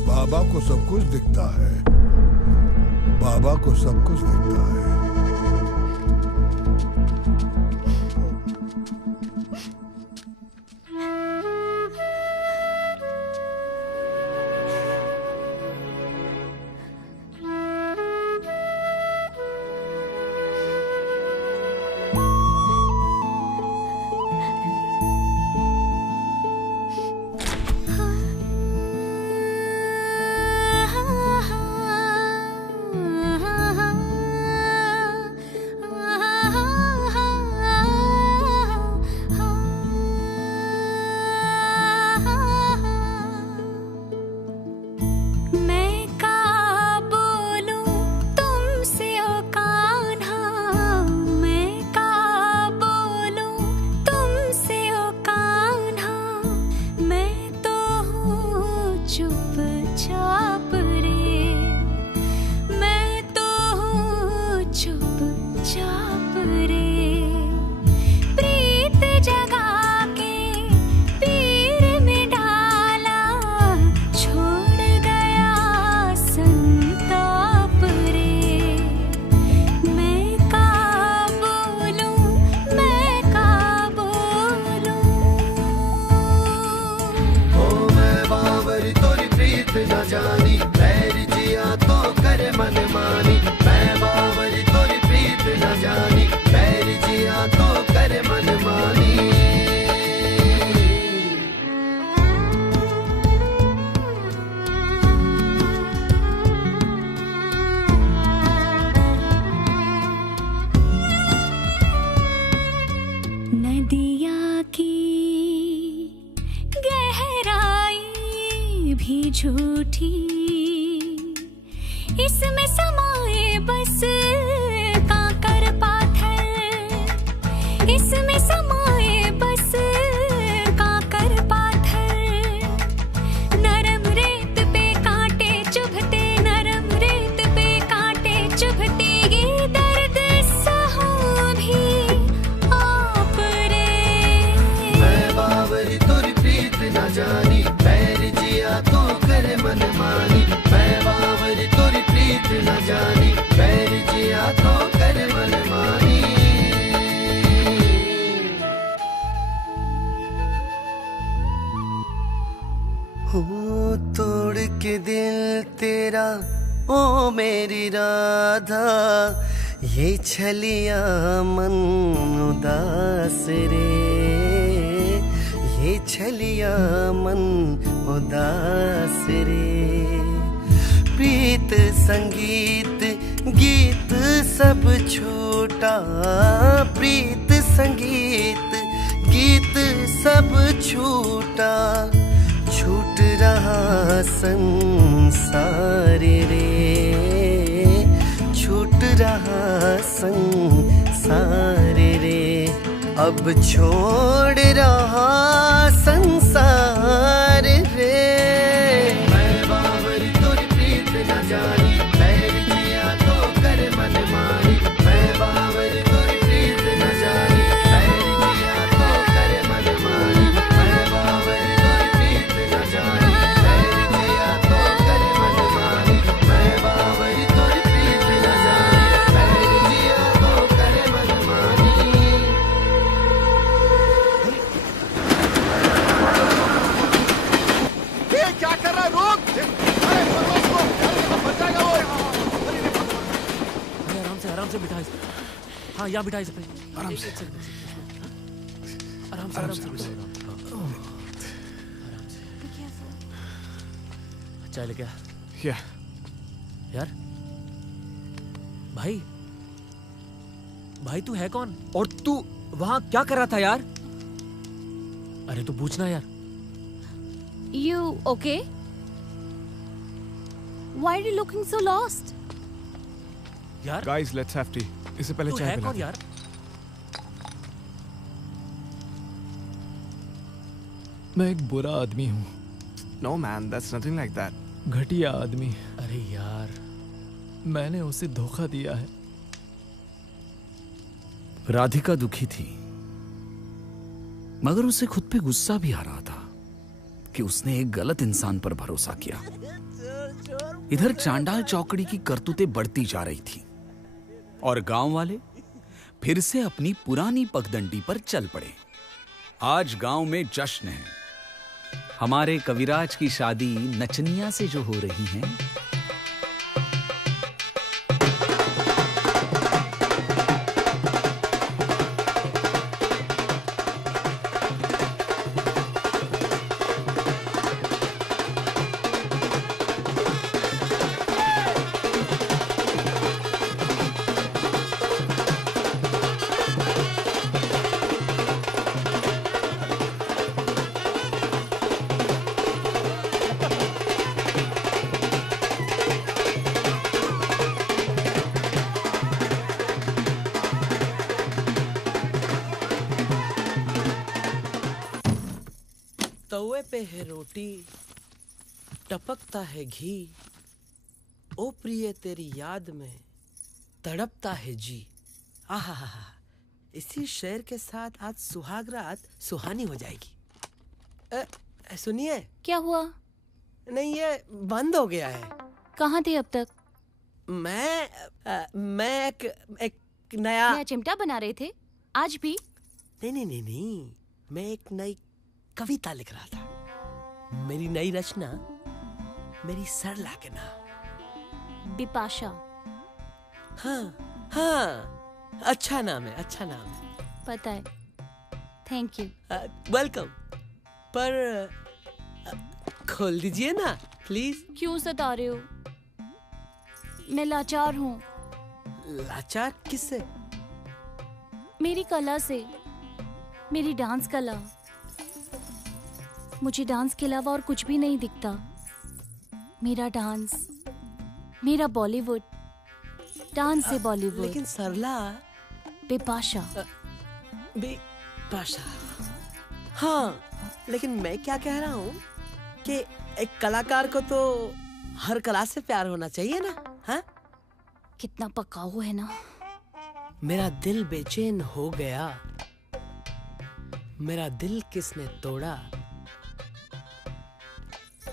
बाबा को सब कुछ दिखता है, बाबा को सब कुछ दिखता है। झूठी इसमें समाए बस कांकर पाथर, इसमें समाए बस कांकर पाथर। नरम रेत पे कांटे चुभते, नरम रेत पे कांटे चुभते, ये दर्द सहूं भी आप रे। मैं बावरी तुर प्रीत न जानी, पैर जिया तो करे मनमानी। तेरा ओ मेरी राधा, ये छलिया मन उदास रे, ये छलिया मन उदास रे। प्रीत संगीत गीत सब छूटा, प्रीत संगीत गीत सब छूटा, छूट रहा संसार रे, छूट रहा संसार रे। अब छोड़ रहा संसार रे। मैं बावरी तोरी प्रीत न जानी, पैर दिया तो कर मन मानी। मैं बावरी तोरी प्रीत न जानी, पैर दिया तो कर मन मानी। मैं बावरी तोरी प्रीत न जानी, पैर दिया तो कर मन मानी। मैं बावरी तोरी प्रीत न जानी, पैर दिया तो कर मन मानी। क्या कर रहा है? रोक! अरे उसको! बच जाएगा वो! आराम से बिठा इसे। हाँ, यहाँ बिठा इसे। आराम से। आराम से। अच्छा ले क्या? यार भाई तू है कौन? और तू वहाँ क्या कर रहा था यार? अरे तू पूछना यार। You okay? Why are you looking so lost? यार Guys, let's have tea. इससे पहले तू चाय है पिला कौन दे। यार? मैं एक बुरा आदमी हूँ। No man, that's nothing like that. घटिया आदमी। अरे यार मैंने उसे धोखा दिया है। राधिका दुखी थी, मगर उसे खुद पे गुस्सा भी आ रहा था कि उसने एक गलत इंसान पर भरोसा किया। इधर चांडाल चौकड़ी की करतूतें बढ़ती जा रही थी और गांव वाले फिर से अपनी पुरानी पगडंडी पर चल पड़े। आज गांव में जश्न है। हमारे कविराज की शादी नचनिया से जो हो रही है। तवे पे है रोटी, टपकता है घी, ओ प्रिय तेरी याद में तड़पता है जी। आहा, इसी शेर के साथ आज सुहाग रात सुहानी हो जाएगी। सुनिए। क्या हुआ? नहीं, ये बंद हो गया है। कहाँ थे अब तक? मैं एक नया चिमटा बना रहे थे आज भी? नहीं, मैं एक नई कविता लिख रहा था। मेरी नई रचना मेरी सरला के नाम। बिपाशा। हाँ, अच्छा नाम है, अच्छा नाम है। पता है। Thank you. वेलकम। पर खोल दीजिए ना प्लीज। क्यों सता रहे हो? मैं लाचार हूँ। लाचार किससे? मेरी कला से, मेरी डांस कला। मुझे डांस के अलावा और कुछ भी नहीं दिखता। मेरा डांस, मेरा बॉलीवुड, डांस से बॉलीवुड। लेकिन सरला। बिपाशा। बिपाशा। हाँ, लेकिन मैं क्या कह रहा हूँ कि एक कलाकार को तो हर कला से प्यार होना चाहिए ना। हाँ? कितना पकाऊ है ना। मेरा दिल बेचैन हो गया, मेरा दिल किसने तोड़ा।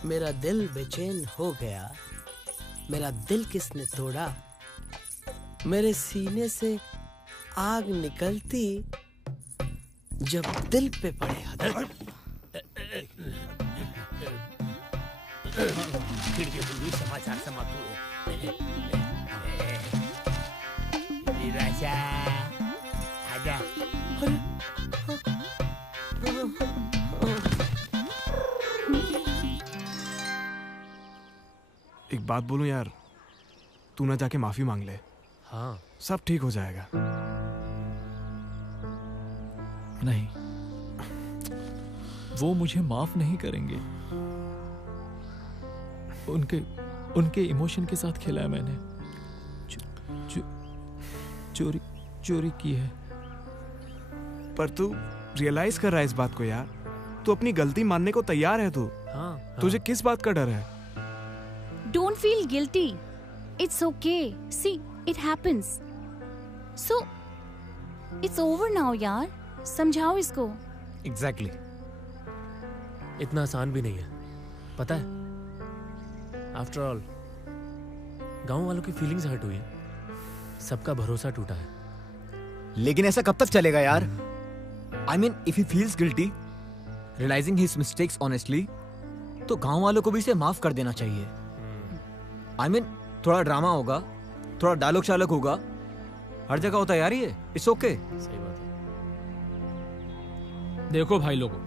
मेरा दिल बेचैन हो गया, मेरा दिल किसने तोड़ा। मेरे सीने से आग निकलती जब दिल पे पड़े। खिड़की खुली, समाचार समाप्त हुए। राजा आजा। एक बात बोलूं यार, तू ना जाके माफी मांग ले। हाँ, सब ठीक हो जाएगा। नहीं, वो मुझे माफ नहीं करेंगे। उनके इमोशन के साथ खेला है मैंने। चोरी की है। पर तू रियलाइज कर रहा है इस बात को यार? तू अपनी गलती मानने को तैयार है तू? हाँ। तुझे किस बात का डर है? Don't feel guilty. It's okay. See, it happens. So, it's over now, यार। समझाओ इसको। Exactly. इतना आसान भी नहीं है, पता है? After all, गांव वालों की फीलिंग्स हर्ट हुई है, सबका भरोसा टूटा है। लेकिन ऐसा कब तक चलेगा यार? I mean, if he feels guilty, realizing his mistakes honestly, तो गांव वालों को भी इसे माफ कर देना चाहिए। I mean, थोड़ा ड्रामा होगा, थोड़ा डायलॉग शालक होगा, हर जगह होता है यार ये। It's okay। सही बात है। देखो भाई लोगों,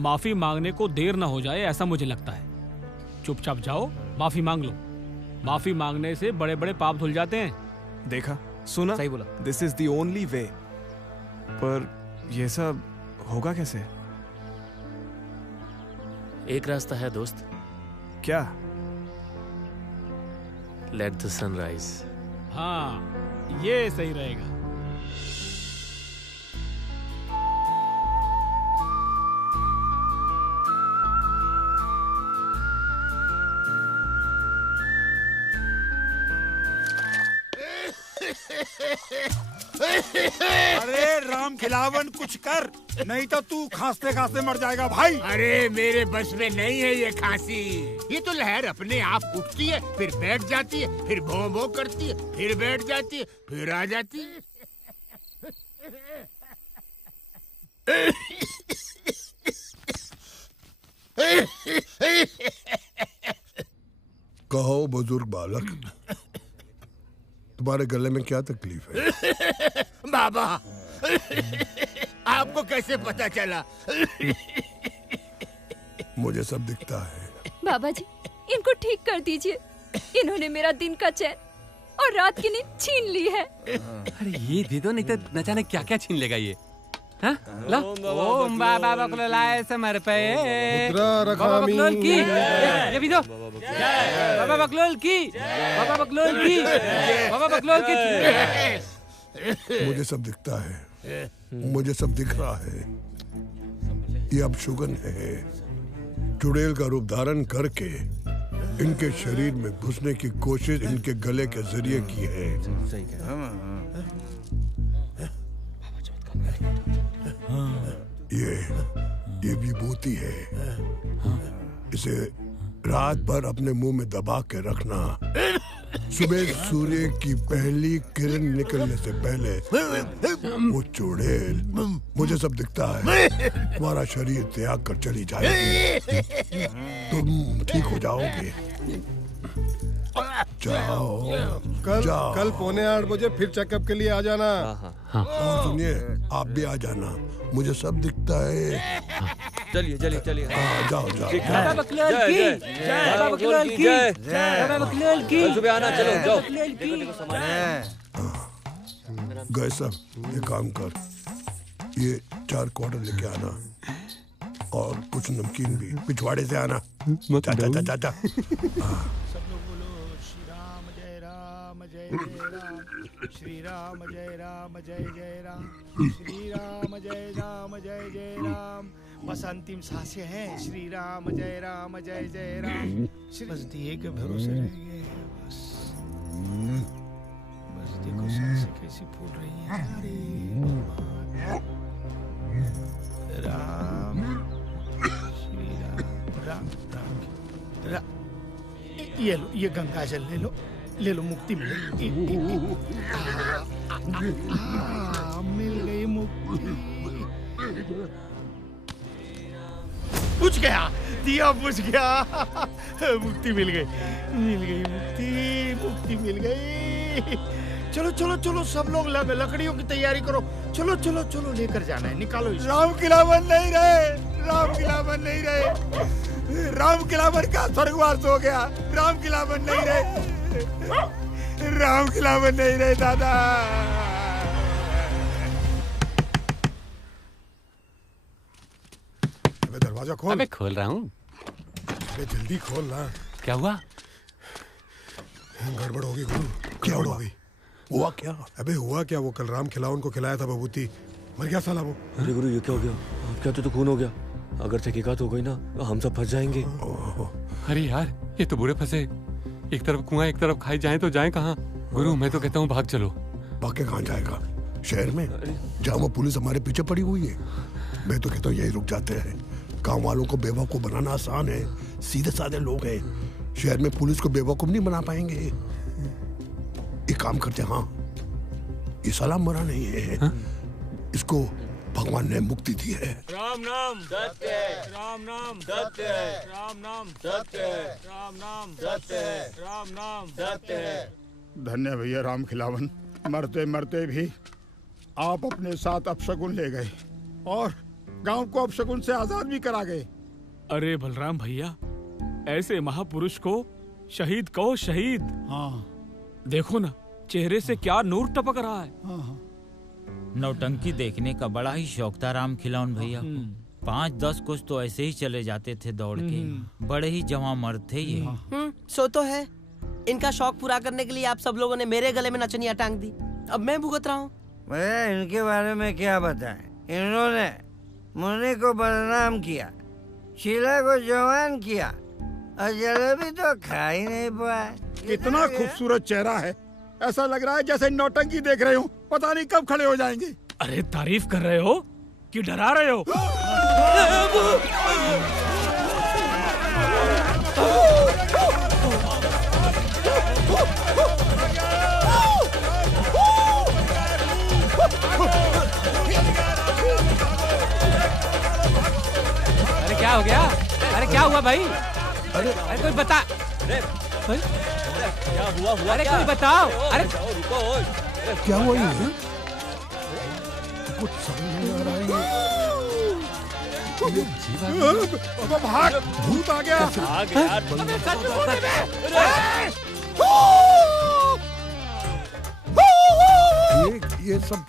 माफी मांगने को देर ना हो जाए ऐसा मुझे लगता है। चुपचाप जाओ, माफी मांग लो। माफी मांगने से बड़े बड़े पाप धुल जाते हैं। देखा, सुना? सही बोला। This is the only way। पर ये सब होगा कैसे? एक रास्ता है दोस्त। क्या? Let the sun rise। हाँ, ये सही रहेगा। अरे राम खिलावन, कुछ कर, नहीं तो तू खांसते खांसते मर जाएगा भाई। अरे मेरे बस में नहीं है ये खांसी। ये तो लहर अपने आप उठती है, फिर बैठ जाती है, फिर भों भों करती है, फिर बैठ जाती है, फिर आ जाती है। कहो बुजुर्ग बालक, तुम्हारे गले में क्या तकलीफ है? बाबा, आपको कैसे पता चला? मुझे सब दिखता है। बाबा जी, इनको ठीक कर दीजिए। इन्होंने मेरा दिन का चैन और रात की नींद छीन ली है। अरे ये दे दो, नहीं तो न जाने क्या क्या छीन लेगा ये। हाँ? लो। ओम बाबा बकलोलाय समर पे। बाबा बकलोल की। ये भी दो। बाबा बकलोल की। बाबा बकलोल की। बाबा बकलोल की। मुझे सब दिखता है, मुझे सब दिख रहा है। ये अब शुगन है, चुड़ैल का रूप धारण करके इनके शरीर में घुसने की कोशिश इनके गले के जरिए की है। ये विभूति है। इसे रात भर अपने मुंह में दबा के रखना। सुबह सूर्य की पहली किरण निकलने से पहले वो चुड़ैल, मुझे सब दिखता है, तुम्हारा शरीर त्याग कर चली जाएगी। तुम ठीक हो जाओगे। जाओ। कल पौने 8 बजे फिर चेकअप के लिए आ जाना। और सुनिए, आप भी आ जाना, मुझे सब दिखता है। चलिए चलिए चलिए। जाओ जाओ। बाबा बकलोल की। बाबा बकलोल की। बाबा बकलोल की। कल सुबह आना, चलो जाओ। गए सब, ये काम कर, ये 4 क्वार्टर लेके आना और कुछ नमकीन भी पिछवाड़े से आना। चाचा चाचा चाचा। श्री राम जय राम जय जय राम, श्री राम जय राम जय जय राम। बस अंतिम सांसें हैं। श्री राम जय राम। बस दिए के भरोसे रह गए। बस देखो सांसें कैसी फूल रही हैं। राम श्री राम राम। ये लो, ये गंगा जल ले लो, मुक्ति मिल गई मुक्ति। बुझ गया, दिया बुझ गया। मुक्ति मिल गई, मुक्ति मिल गई। चलो चलो चलो, सब लोग लकड़ियों की तैयारी करो। चलो चलो चलो, लेकर जाना है, निकालो इसको। राम खिलावन नहीं रहे, राम खिलावन नहीं रहे, राम खिलावन का स्वर्गवास हो गया। राम खिलावन नहीं रहे, राम खिलावन नहीं रहे दादा। अबे दरवाजा खोल। अबे खोल रहा हूँ। अबे जल्दी खोल ना। क्या हुआ? गड़बड़ हो गई गुरु, गड़बड़ हो गई। हुआ क्या? अबे हुआ क्या, वो कल राम खिलावन को खिलाया था बबूती, मर गया साला वो। अरे गुरु ये क्या हो गया? आप कहते तो खून हो गया। अगर तहकीकात हो गई ना हम सब फंस जाएंगे। अरे यार ये तो बुरे फंसे। एक तरफ कुआं एक तरफ खाई, जाए तो जाए कहाँ? गुरु मैं तो कहता हूँ भाग चलो। भाग के कहाँ जाएगा? शहर में जहाँ वो पुलिस हमारे पीछे पड़ी हुई है। मैं तो कहता हूँ यही रुक जाते हैं। गांव वालों को बेवकूफ बनाना आसान है, सीधे साधे लोग हैं। शहर में पुलिस को बेवकूफ नहीं बना पाएंगे। एक काम करते हैं, हाँ ये साला मरा नहीं है। हाँ? इसको भगवान ने मुक्ति दी है। राम नाम सत्य है, राम नाम सत्य है, राम नाम सत्य है, राम नाम सत्य है, राम नाम सत्य है। धन्य भैया राम खिलावन, मरते मरते भी आप अपने साथ अपशगुन ले गए और गांव को अपशगुन से आजाद भी करा गए। अरे बलराम भैया, ऐसे महापुरुष को शहीद कहो शहीद। हाँ देखो ना चेहरे से क्या नूर टपक रहा है। हाँ। नौटंकी देखने का बड़ा ही शौक था राम खिलावन भैया को। 5-10 कुछ तो ऐसे ही चले जाते थे दौड़ के। बड़े ही जवां मर्द थे ये। सो तो है, इनका शौक पूरा करने के लिए आप सब लोगों ने मेरे गले में नचनिया टांग दी। अब मैं भुगत रहा हूँ। भैया इनके बारे में क्या बताएं? इन्होंने मुन्नी को बदनाम किया, शीला को जवान किया और जलेबी तो खा ही नहीं पाए। कितना खूबसूरत चेहरा है, ऐसा लग रहा है जैसे नौटंकी देख रहे हो। पता नहीं कब खड़े हो जाएंगे। अरे तारीफ कर रहे हो कि डरा रहे हो? अरे क्या हो गया? अरे क्या हुआ भाई? अरे कोई बता। क्या हुआ? अरे कोई बताओ। अरे रुको, क्या हुआ ये? कुछ समझ नहीं आ रहा है। भाग, भूत आ गया। ये सब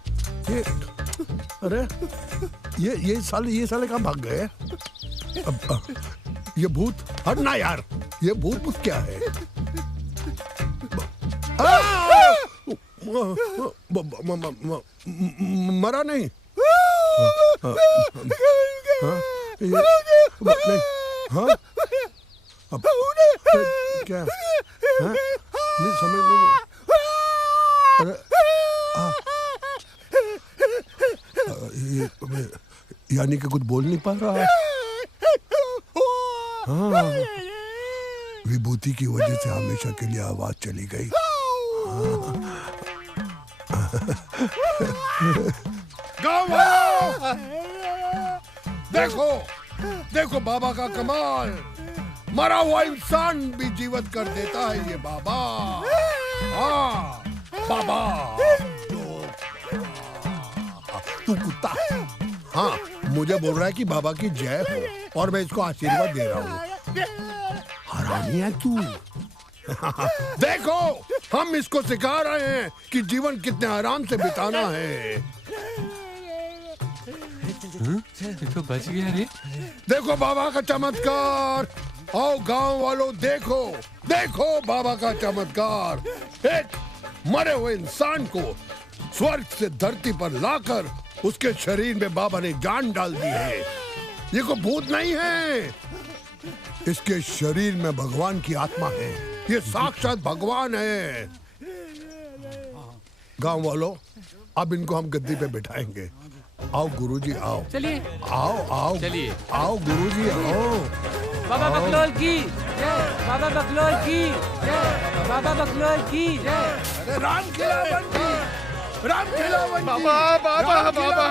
ये, अरे ये साले कहाँ भाग गए? ये भूत हटना यार, ये भूत क्या है? मरा नहीं? क्या? नहीं समझ नहीं। अरे यानी कि कुछ बोल नहीं पा रहा है। हाँ, विभूति की वजह से हमेशा के लिए आवाज चली गई। गाँव देखो, देखो बाबा का कमाल। मरा हुआ इंसान भी जीवित कर देता है ये बाबा। हाँ बाबा। तू कुत्ता। हाँ मुझे बोल रहा है कि बाबा की जय हो और मैं इसको आशीर्वाद दे रहा हूँ। हरामी है तू। देखो हम इसको सिखा रहे हैं कि जीवन कितने आराम से बिताना है। ये तो बच गया रे। देखो बाबा का चमत्कार। आओ गांव वालों देखो, देखो बाबा का चमत्कार। एक मरे हुए इंसान को स्वर्ग से धरती पर लाकर उसके शरीर में बाबा ने जान डाल दी है। ये कोई भूत नहीं है, इसके शरीर में भगवान की आत्मा है। ये साक्षात भगवान है। गांव वालों अब इनको हम गद्दी पे बिठाएंगे। आओ गुरुजी आओ। चलिए। आओ आओ। चलिए। आओ गुरुजी आओ। बाबा बकलोल की जय, बाबा बकलोल की जय, बाबा बकलोल की जय। राम खिलावन की राम खिलावन बाबा बाबा बाबा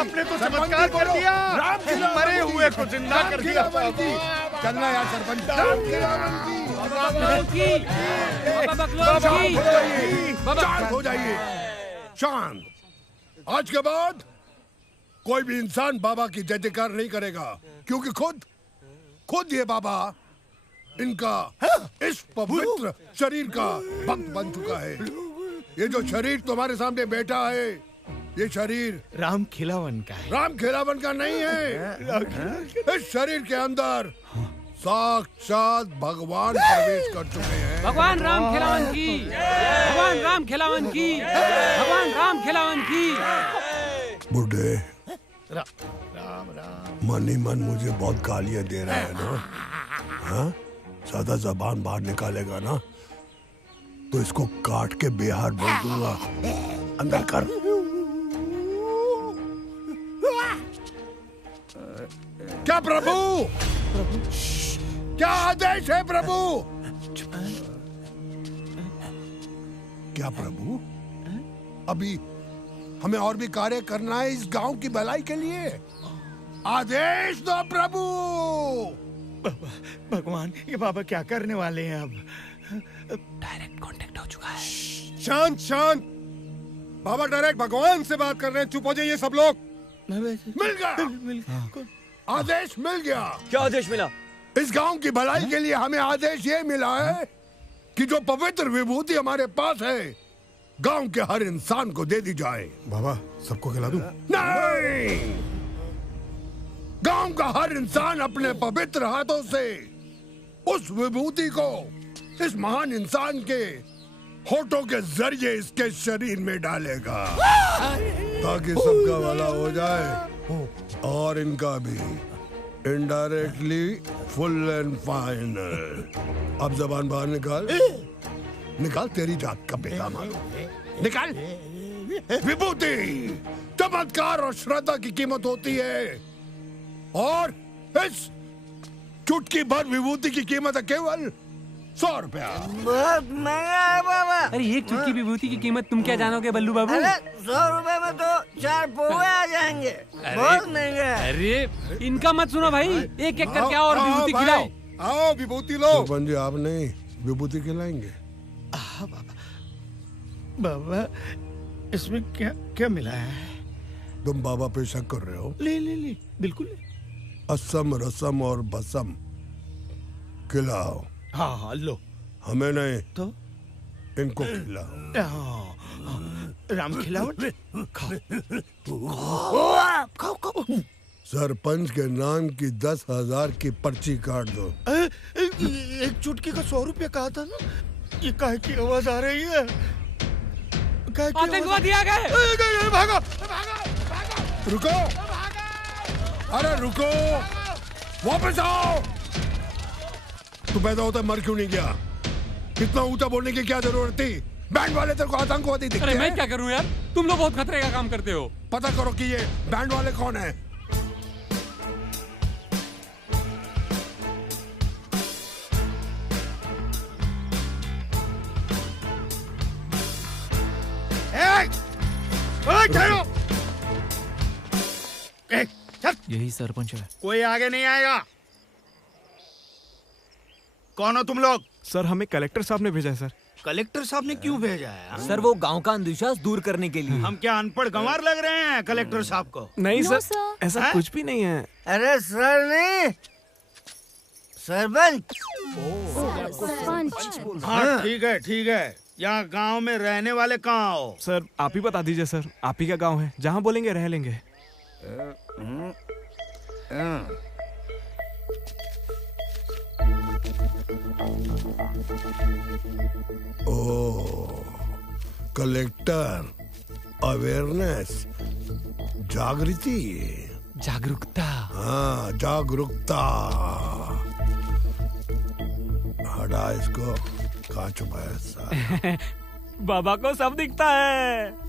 आपने तो चमत्कार कर दिया। राम खिलावन मरे हुए को जिंदा कर दिया। चलना यार सरपंच। राम खिलावन शांत हो जाइए, शांत। आज के बाद कोई भी इंसान बाबा की जय जयकार नहीं करेगा, क्योंकि खुद ये बाबा इनका इस पवित्र शरीर का भक्त बन चुका है। ये जो शरीर तुम्हारे सामने बैठा है, ये शरीर राम खिलावन का है। राम खिलावन का नहीं है। इस शरीर के अंदर साक्षात भगवान प्रवेश कर चुके हैं। भगवान राम खिलावन की, भगवान राम खिलावन की, भगवान राम खिलावन की। बुढ़े राम मन ही मन मुझे बहुत गालियां दे रहा है ना? हाँ, ज्यादा जबान बाहर निकालेगा ना तो इसको काट के बेहार बोल दूंगा। अंदर कर। क्या प्रभु? क्या आदेश है प्रभु? क्या प्रभु? अभी हमें और भी कार्य करना है इस गांव की भलाई के लिए। आदेश दो प्रभु। भगवान, ये बाबा क्या करने वाले हैं अब? डायरेक्ट कांटेक्ट हो चुका है। शांत शांत। बाबा डायरेक्ट भगवान से बात कर रहे हैं। चुप हो जाइए सब लोग। मिल गया आदेश, मिल गया। क्या आदेश मिला? इस गांव की भलाई के लिए हमें आदेश ये मिला है कि जो पवित्र विभूति हमारे पास है, गांव के हर इंसान को दे दी जाए। बाबा सबको खिला दूं? नहीं, गांव का हर इंसान अपने पवित्र हाथों से उस विभूति को इस महान इंसान के होठों के जरिए इसके शरीर में डालेगा, ताकि सबका भला हो जाए और इनका भी इनडायरेक्टली फुल एंड फाइनल। अब जबान बाहर निकाल। निकाल, तेरी जात का बेटा मालूम। निकाल। विभूति चमत्कार और श्रद्धा की कीमत होती है, और इस चुटकी भर विभूति की कीमत है केवल 100 रुपया। बहुत महंगा है बाबा। अरे एक चुटकी विभूति की कीमत तुम क्या जानोगे बल्लू बाबू? अरे 100 रुपए में तो 4 पोहे आ जाएंगे। बहुत महंगा है। अरे इनका मत सुनो भाई, एक एक करके आओ और विभूति खिलाओ। आओ विभूति लो। सरपंच जी आप नहीं, विभूति खिलाएंगे। बाबा इसमें क्या क्या मिला है? तुम बाबा पे शक कर रहे हो? ले बिल्कुल नहीं। असम रसम और भसम खिलाओ। हाँ लो। हमें नहीं तो इनको खिलाओ। राम खिलावन खाओ। सरपंच के नाम की 10,000 की पर्ची काट दो। एक चुटकी का 100 रुपया कहा था ना? ये काहे की आवाज आ रही है? आतंकवादी आ गए। भागो। रुको, अरे रुको, वापस आओ। तू पैदा होता मर क्यों नहीं गया? इतना ऊंचा बोलने की क्या जरूरत थी? बैंड वाले तेरे को आतंकवादी दिखते हैं। अरे मैं क्या करूं यार, तुम लोग बहुत खतरे का काम करते हो। पता करो कि ये बैंड वाले कौन है। यही सरपंच है। कोई आगे नहीं आएगा। कौन हो तुम लोग? सर हमें कलेक्टर साहब ने भेजा है सर। कलेक्टर साहब ने क्यों भेजा है? सर वो गांव का अंधविश्वास दूर करने के लिए। हम क्या अनपढ़ गंवार लग रहे हैं कलेक्टर साहब को? नहीं सर, ऐसा कुछ भी नहीं है। अरे सर नहीं, सरपंच। हाँ ठीक है। यहाँ गांव में रहने वाले कहाँ हो? सर आप ही बता दीजिए सर, आप ही का गांव है, जहाँ बोलेंगे रह लेंगे। ओ कलेक्टर, अवेयरनेस, जागरूकता। हाँ जागरूकता। हटा इसको, कहाँ छुपाया साला? बाबा को सब दिखता है।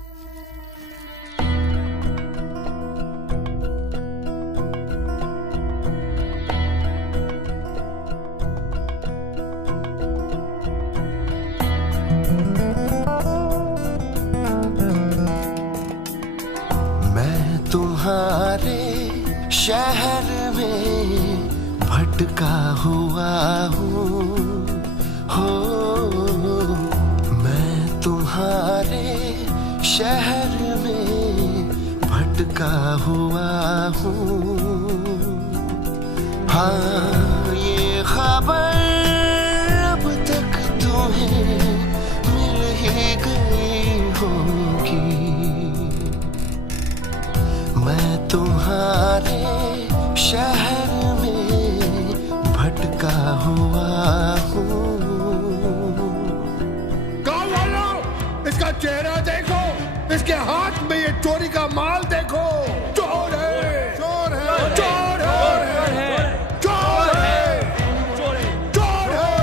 शहर में भटका हुआ हूँ हो, मैं तुम्हारे शहर में भटका हुआ हूँ। हाँ ये खबर अब तक तुम्हें मिल ही गई होगी, मैं तुम्हारे शहर में भटका हुआ हूँ। गाँव वालों, इसका चेहरा देखो, इसके हाथ में ये चोरी का माल देखो। चोर है, चोर है, चोर है, चोर है, चोर है।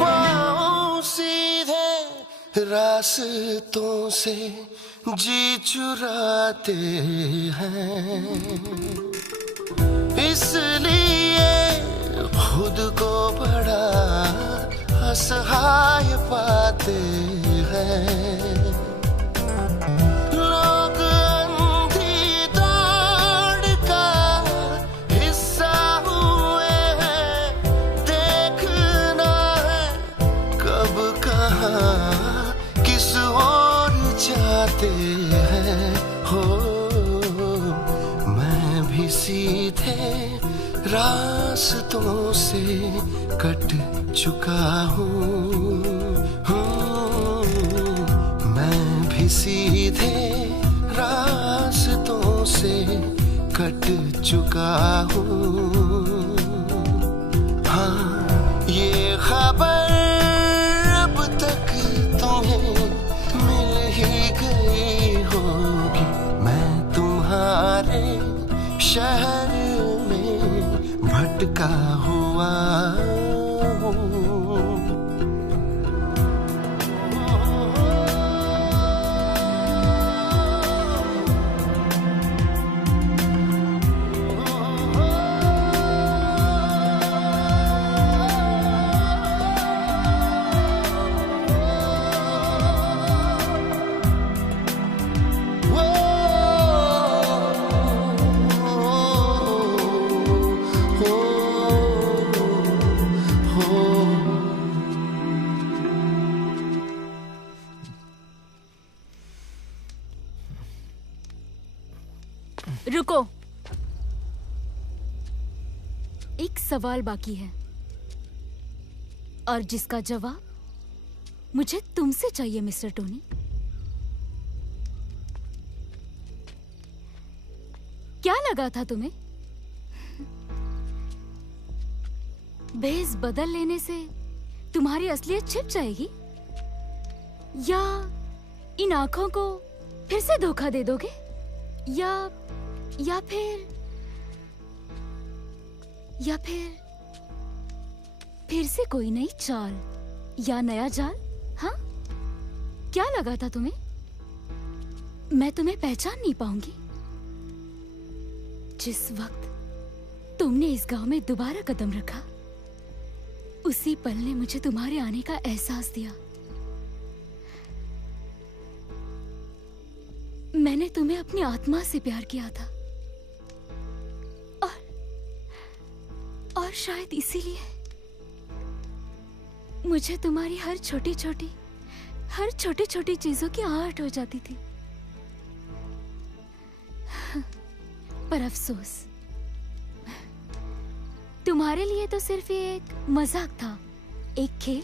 पाँव सीधे रास्तों से जी चुराते हैं, इसलिए खुद को बड़ा असहाय पाते हैं। लोग अंधी दौड़ का हिस्सा हुए हैं, देखना है कब कहाँ किस ओर जाते हैं हो। मैं भी सीधे रास्तों से कट चुका हूँ, मैं भी सीधे रास्तों से कट चुका हूँ। हाँ ये खबर अब तक तुम्हें मिल ही गई होगी, मैं तुम्हारे शहर में भटका हुआ हूँ। रुको, एक सवाल बाकी है और जिसका जवाब मुझे तुमसे चाहिए मिस्टर टोनी। क्या लगा था तुम्हें? भेष बदल लेने से तुम्हारी असलियत छिप जाएगी, या इन आंखों को फिर से धोखा दे दोगे, या फिर से कोई नई चाल या नया जाल? हाँ, क्या लगा था तुम्हें मैं तुम्हें पहचान नहीं पाऊंगी? जिस वक्त तुमने इस गांव में दोबारा कदम रखा, उसी पल ने मुझे तुम्हारे आने का एहसास दिया। मैंने तुम्हें अपनी आत्मा से प्यार किया था, और शायद इसीलिए मुझे तुम्हारी हर छोटी छोटी चीजों की आहट हो जाती थी। पर अफसोस, तुम्हारे लिए तो सिर्फ ये एक मजाक था, एक खेल।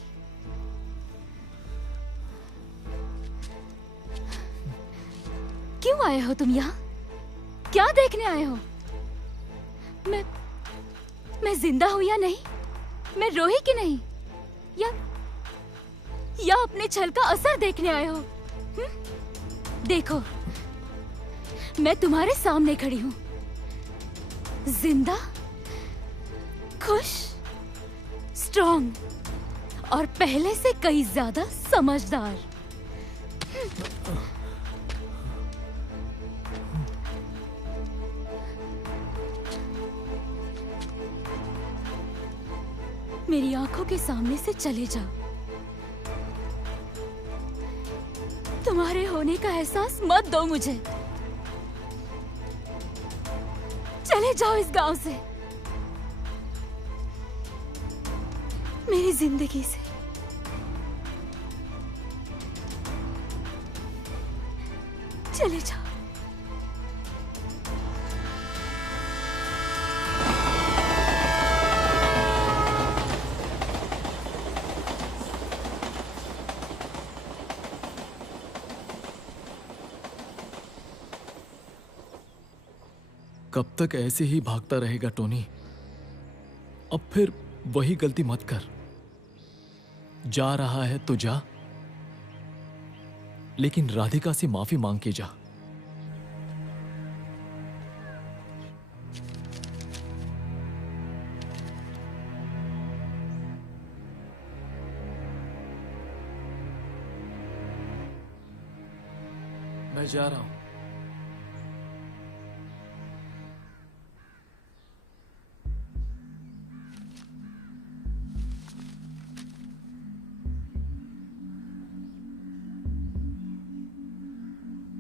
क्यों आए हो तुम यहाँ? क्या देखने आए हो? मैं जिंदा हूं या नहीं? मैं रोही कि नहीं? या अपने छल का असर देखने आए हो? देखो, मैं तुम्हारे सामने खड़ी हूं, जिंदा, खुश, स्ट्रॉन्ग और पहले से कई ज्यादा समझदार। मेरी आंखों के सामने से चले जाओ, तुम्हारे होने का एहसास मत दो मुझे। चले जाओ इस गांव से, मेरी जिंदगी से। चले जाओ। कब तक ऐसे ही भागता रहेगा टोनी? अब फिर वही गलती मत कर। जा रहा है तो जा, लेकिन राधिका से माफी मांग के जा। मैं जा रहा हूं।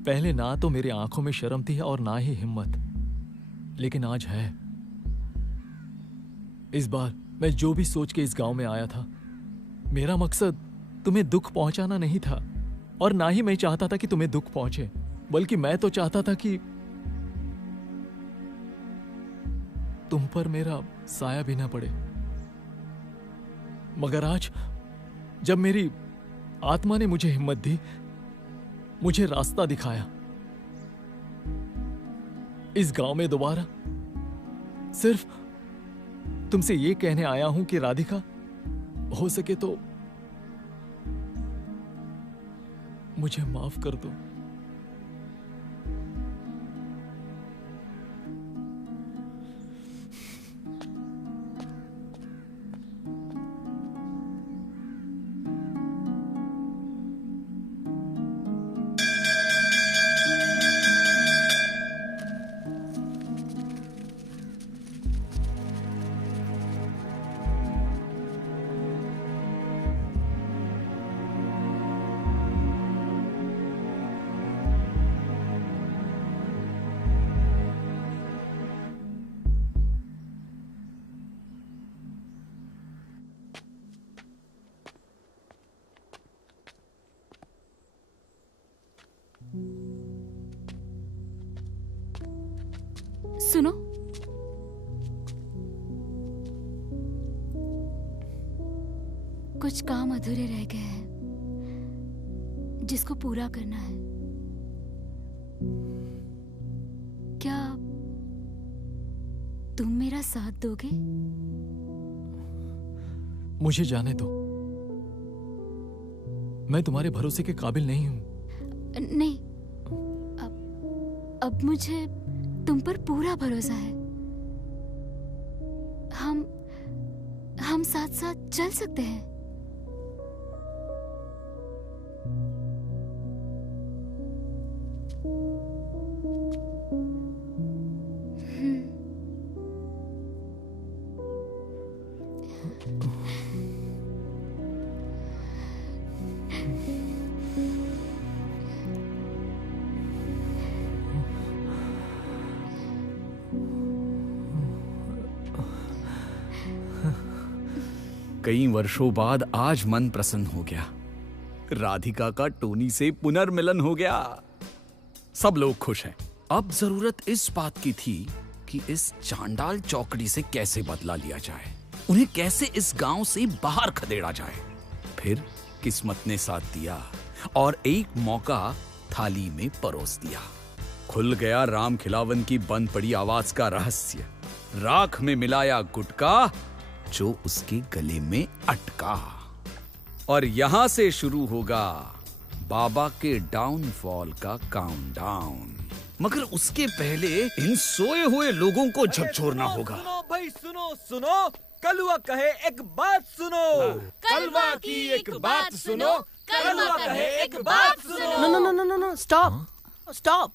पहले ना तो मेरी आंखों में शर्म थी और ना ही हिम्मत, लेकिन आज है। इस बार मैं जो भी सोच के इस गांव में आया था, मेरा मकसद तुम्हें दुख पहुंचाना नहीं था, और ना ही मैं चाहता था कि तुम्हें दुख पहुंचे, बल्कि मैं तो चाहता था कि तुम पर मेरा साया भी ना पड़े। मगर आज जब मेरी आत्मा ने मुझे हिम्मत दी, मुझे रास्ता दिखाया, इस गांव में दोबारा सिर्फ तुमसे ये कहने आया हूं कि राधिका, हो सके तो मुझे माफ कर दो। सुनो, कुछ काम अधूरे रह गए हैं जिसको पूरा करना है। क्या तुम मेरा साथ दोगे? मुझे जाने दो, मैं तुम्हारे भरोसे के काबिल नहीं हूं। नहीं, अब मुझे तुम पर पूरा भरोसा है। हम साथ साथ चल सकते हैं। कई वर्षों बाद आज मन प्रसन्न हो गया। राधिका का टोनी से पुनर्मिलन हो गया। सब लोग खुश हैं। अब जरूरत इस बात की थी कि इस चांडाल चौकड़ी से कैसे बदला लिया जाए, उन्हें कैसे इस गांव से बाहर खदेड़ा जाए। फिर किस्मत ने साथ दिया और एक मौका थाली में परोस दिया। खुल गया राम खिलावन की बंद पड़ी आवाज का रहस्य। राख में मिलाया गुटका जो उसके गले में अटका। और यहां से शुरू होगा बाबा के डाउनफॉल का काउंटडाउन। मगर उसके पहले इन सोए हुए लोगों को झकझोरना होगा। सुनो भाई, सुनो। कलुआ कहे एक बात सुनो। कलवा की एक बात सुनो। कलुआ कहे एक बात सुनो। No, stop.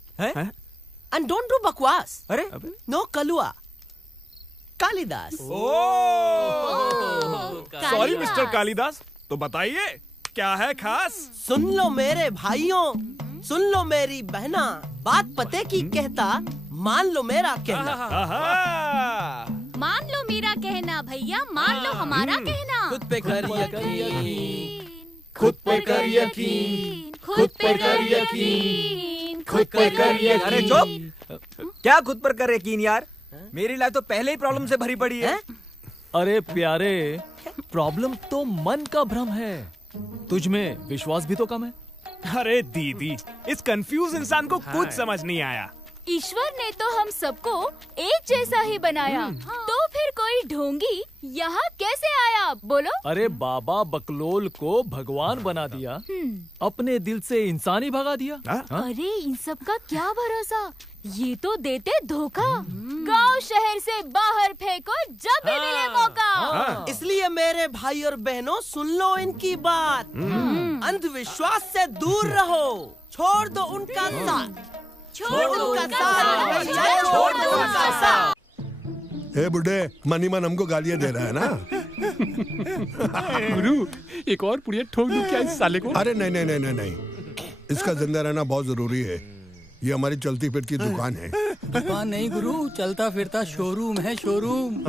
And don't do बकवास। अरे नो कलुआ, कालिदास। सॉरी मिस्टर कालिदास, तो बताइए क्या है खास? सुन लो मेरे भाइयों, सुन लो मेरी बहना, बात पते की कहता, मान लो मेरा कहना। मान लो मेरा कहना भैया, मान लो हमारा कहना। खुद पे कर यकीन, खुद पे कर यकीन, खुद पे कर यकीन, खुद पे कर यकीन। अरे चुप! क्या खुद पर कर यकीन यार? मेरी लाइफ तो पहले ही प्रॉब्लम से भरी पड़ी है। अरे प्यारे, प्रॉब्लम तो मन का भ्रम है, तुझ में विश्वास भी तो कम है। अरे दीदी, इस कंफ्यूज इंसान को कुछ समझ नहीं आया। ईश्वर ने तो हम सबको एक जैसा ही बनाया, तो फिर कोई ढोंगी यहाँ कैसे आया बोलो? अरे बाबा बकलोल को भगवान बना दिया, अपने दिल से इंसान ही भगा दिया। अरे इन सब का क्या भरोसा, ये तो देते धोखा। गांव शहर से बाहर फेंको जब भी मिले मौका। इसलिए मेरे भाई और बहनों सुन लो इनकी बात, अंधविश्वास से दूर रहो, छोड़ दो उनका साथ, छोड़ दो उनका साथ, छोड़ दो उनका साथ। ए बुड्ढे, मनी मन हमको गालियां दे रहा है ना? गुरु, एक और पुड़िया ठोक दूं क्या इस साले को? अरे नहीं नहीं नहीं नहीं नहीं, इसका जिंदा रहना बहुत जरूरी है। ये हमारी चलती फिरती दुकान है। दुकान नहीं गुरु, चलता फिरता शोरूम है, शोरूम।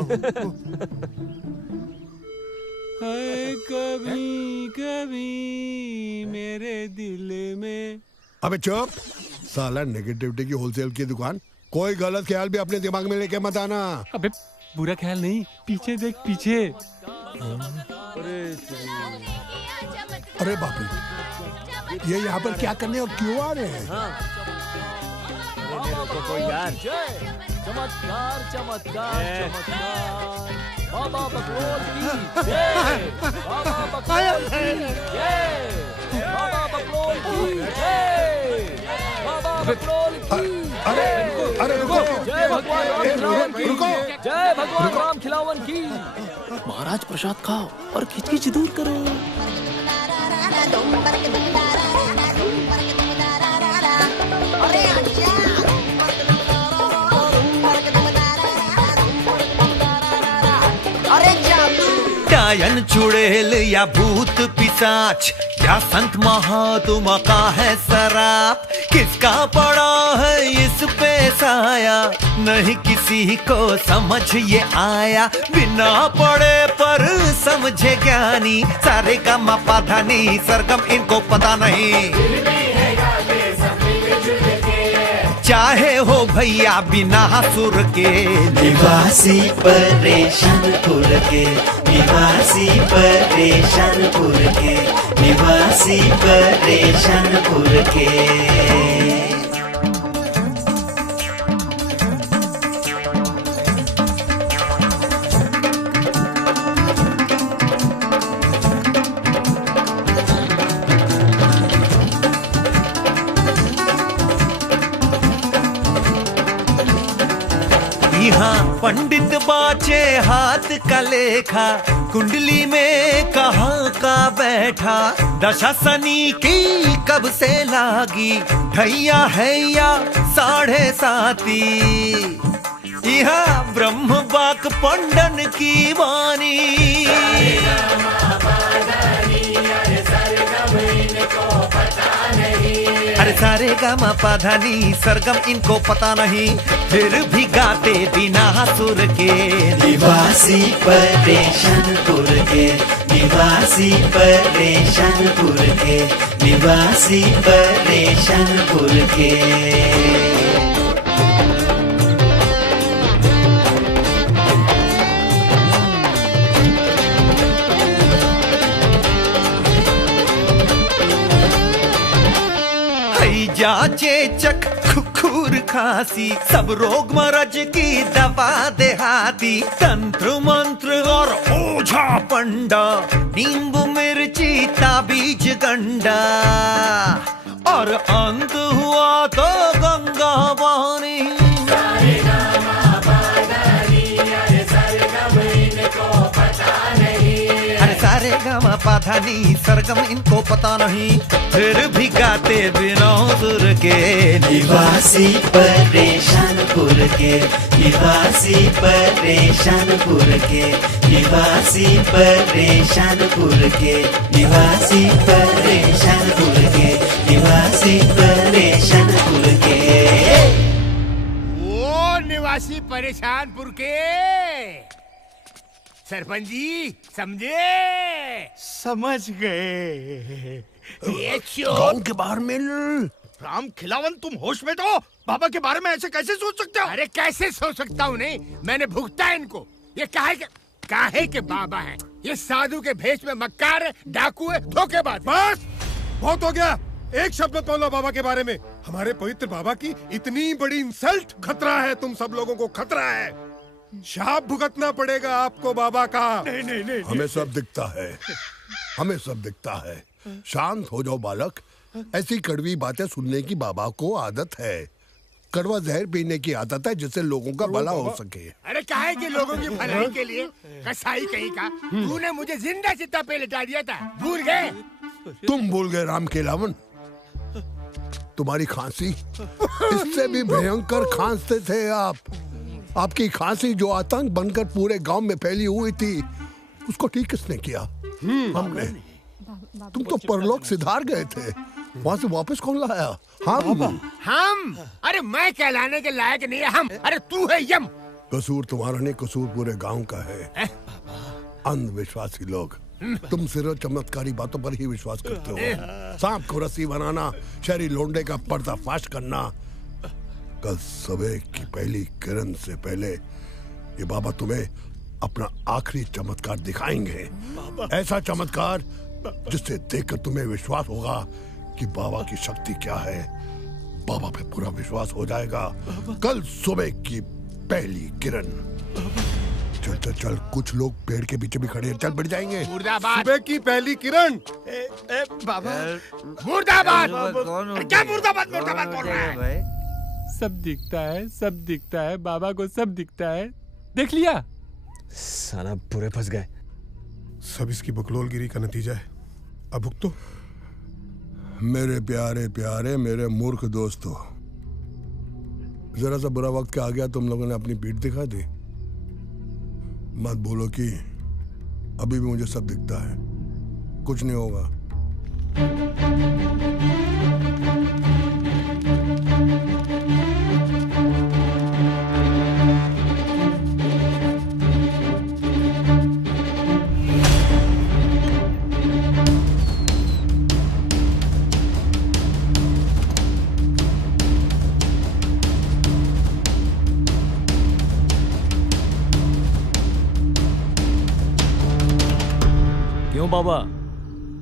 कभी कभी मेरे दिल में। अबे चुप साला, नेगेटिविटी की होलसेल की दुकान। कोई गलत ख्याल भी अपने दिमाग में लेके मत आना। अबे बुरा ख्याल नहीं, पीछे देख पीछे। अरे बाप रे, ये यहाँ पर क्या करने और क्यों आ रहे हैं? कोई यार चमत्कार चमत्कार चमत्कार, बाबा बकलोल की जय, बाबा बकलोल की जय, बाबा बकलोल की जय, बाबा बकलोल की। अरे अरे रुको, जय भगवान राम खिलावन की, जय भगवान राम खिलावन की। महाराज प्रसाद खाओ और खिचखिच दूर करो। डायन चुड़ैल या भूत पिशाच, या संत महात्मा का है शराप, किसका पड़ा है इस पे साया, नहीं किसी को समझ ये आया, बिना पढ़े पर समझे ज्ञानी, सारे का मापा धानी सरगम इनको पता नहीं। चाहे हो भैया बिना सुर के, निवासी परेशानपुर के, निवासी परेशानपुर के, निवासी परेशानपुर के। यहाँ पंडित बाचे हाथ का लेखा, कुंडली में कहाँ का बैठा, दशा शनि की कब से लागी, ढैया है या 7.5। यहाँ ब्रह्म बाक पंडन की वाणी, अरे सारे गामा पाधानी सरगम इनको पता नहीं, फिर भी गाते बिना सुर के, निवासी परेशानपुर के, निवासी परेशानपुर के, निवासी परेशानपुर के। जाचे चक खुर खांसी, सब रोग मरज की दवा देहाती, तंत्र मंत्र और ओझा पंडा, नींबू मिर्ची ताबीज गंडा, और अंत हुआ तो गंगा वाणी। सारे गामा पाधानी सरगम इनको पता नहीं, फिर भी गाते बिना सुर के, निवासी परेशानपुर के, निवासी परेशानपुर के, निवासी परेशानपुर के, निवासी परेशानपुर के, निवासी परेशानपुर के। वो निवासी परेशानपुर के सरपंच जी समझे? समझ गए। ये गांव के बाहर मिल। राम खिलावन, तुम होश में तो? बाबा के बारे में ऐसे कैसे सोच सकते हो? अरे कैसे सोच सकता हूँ? नहीं, मैंने भुगता है इनको। ये काहे के बाबा हैं? ये साधु के भेष में मक्कार है, डाकू है, धोखेबाज। बस बहुत हो गया। एक शब्द मत बोलो बाबा के बारे में। हमारे पवित्र बाबा की इतनी बड़ी इंसल्ट। खतरा है, तुम सब लोगों को खतरा है। शाप भुगतना पड़ेगा आपको बाबा का। नहीं नहीं नहीं, हमें सब दिखता है, हमें सब दिखता है। शांत हो जाओ बालक। ऐसी कड़वी बातें सुनने की बाबा को आदत है। कड़वा जहर पीने की आदत है जिससे लोगों का भला हो सके। अरे काहे कि लोगों की भलाई के लिए? कसाई कहीं का, तूने मुझे जिंदा चिता पे लिटा दिया था, भूल गए? तुम भूल गए राम खिलावन? तुम्हारी खांसी, इससे भी भयंकर खांसते थे आप। आपकी खांसी जो आतंक बनकर पूरे गांव में फैली हुई थी, उसको ठीक किसने किया? हमने। तुम तो परलोक सिधार गए थे, वहाँ से वापस कौन लाया? हम? अरे मैं कहलाने के लायक नहीं है हम। अरे तू है यम। कसूर तुम्हारा नहीं, कसूर पूरे गांव का है। अंधविश्वासी लोग, तुम सिर्फ चमत्कारी बातों पर ही विश्वास करते हो। सांप को रस्सी बनाना, शहरी लोंडे का पर्दाफाश करना। कल सुबह की पहली किरण से पहले ये बाबा तुम्हें अपना आखिरी चमत्कार दिखाएंगे। ऐसा चमत्कार जिससे देखकर तुम्हें विश्वास होगा कि बाबा की शक्ति क्या है। बाबा पे पूरा विश्वास हो जाएगा कल सुबह की पहली किरण। चल चल चल, कुछ लोग पेड़ के पीछे भी खड़े हैं, चल बढ़ जाएंगे। मुर्दाबाद। सुबह की पहली किरण। बाबा मुर्दाबाद। क्या मुर्दाबाद मुर्दाबाद बोल रहा है? सब दिखता है, सब दिखता है, बाबा को सब दिखता है। देख लिया? साला बुरे फंस गए। सब इसकी बकलोलगिरी का नतीजा है। अब भुगतो। मेरे प्यारे प्यारे मेरे मूर्ख दोस्तों, जरा सा बुरा वक्त क्या आ गया, तुम लोगों ने अपनी पीठ दिखा दी। मत बोलो कि अभी भी मुझे सब दिखता है। कुछ नहीं होगा। क्यों बाबा,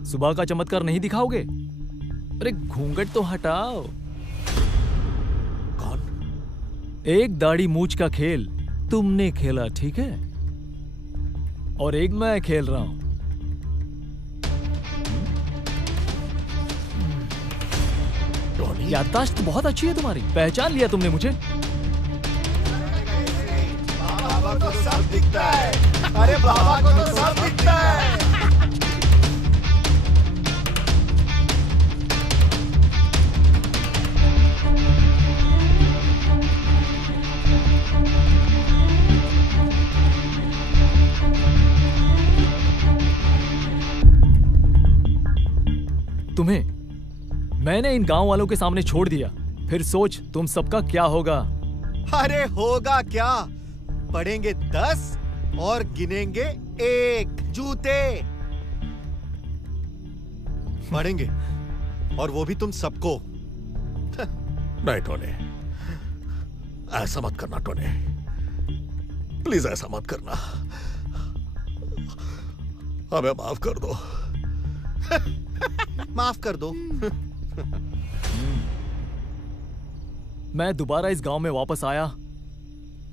सुबह का चमत्कार नहीं दिखाओगे? अरे घूंघट तो हटाओ। कौन? एक दाढ़ी मूछ का खेल तुमने खेला, ठीक है, और एक मैं खेल रहा हूं। याददाश्त बहुत अच्छी है तुम्हारी, पहचान लिया तुमने मुझे। बाबा को सब दिखता है। अरे बाबा को तो सब दिखता है। तुम्हें मैंने इन गांव वालों के सामने छोड़ दिया, फिर सोच तुम सबका क्या होगा। अरे होगा क्या, पढ़ेंगे 10 और गिनेंगे 1 जूते। पढ़ेंगे, और वो भी तुम सबको। नहीं टोने, ऐसा मत करना टोने, प्लीज ऐसा मत करना। हमें माफ कर दो। माफ कर दो। मैं दोबारा इस गांव में वापस आया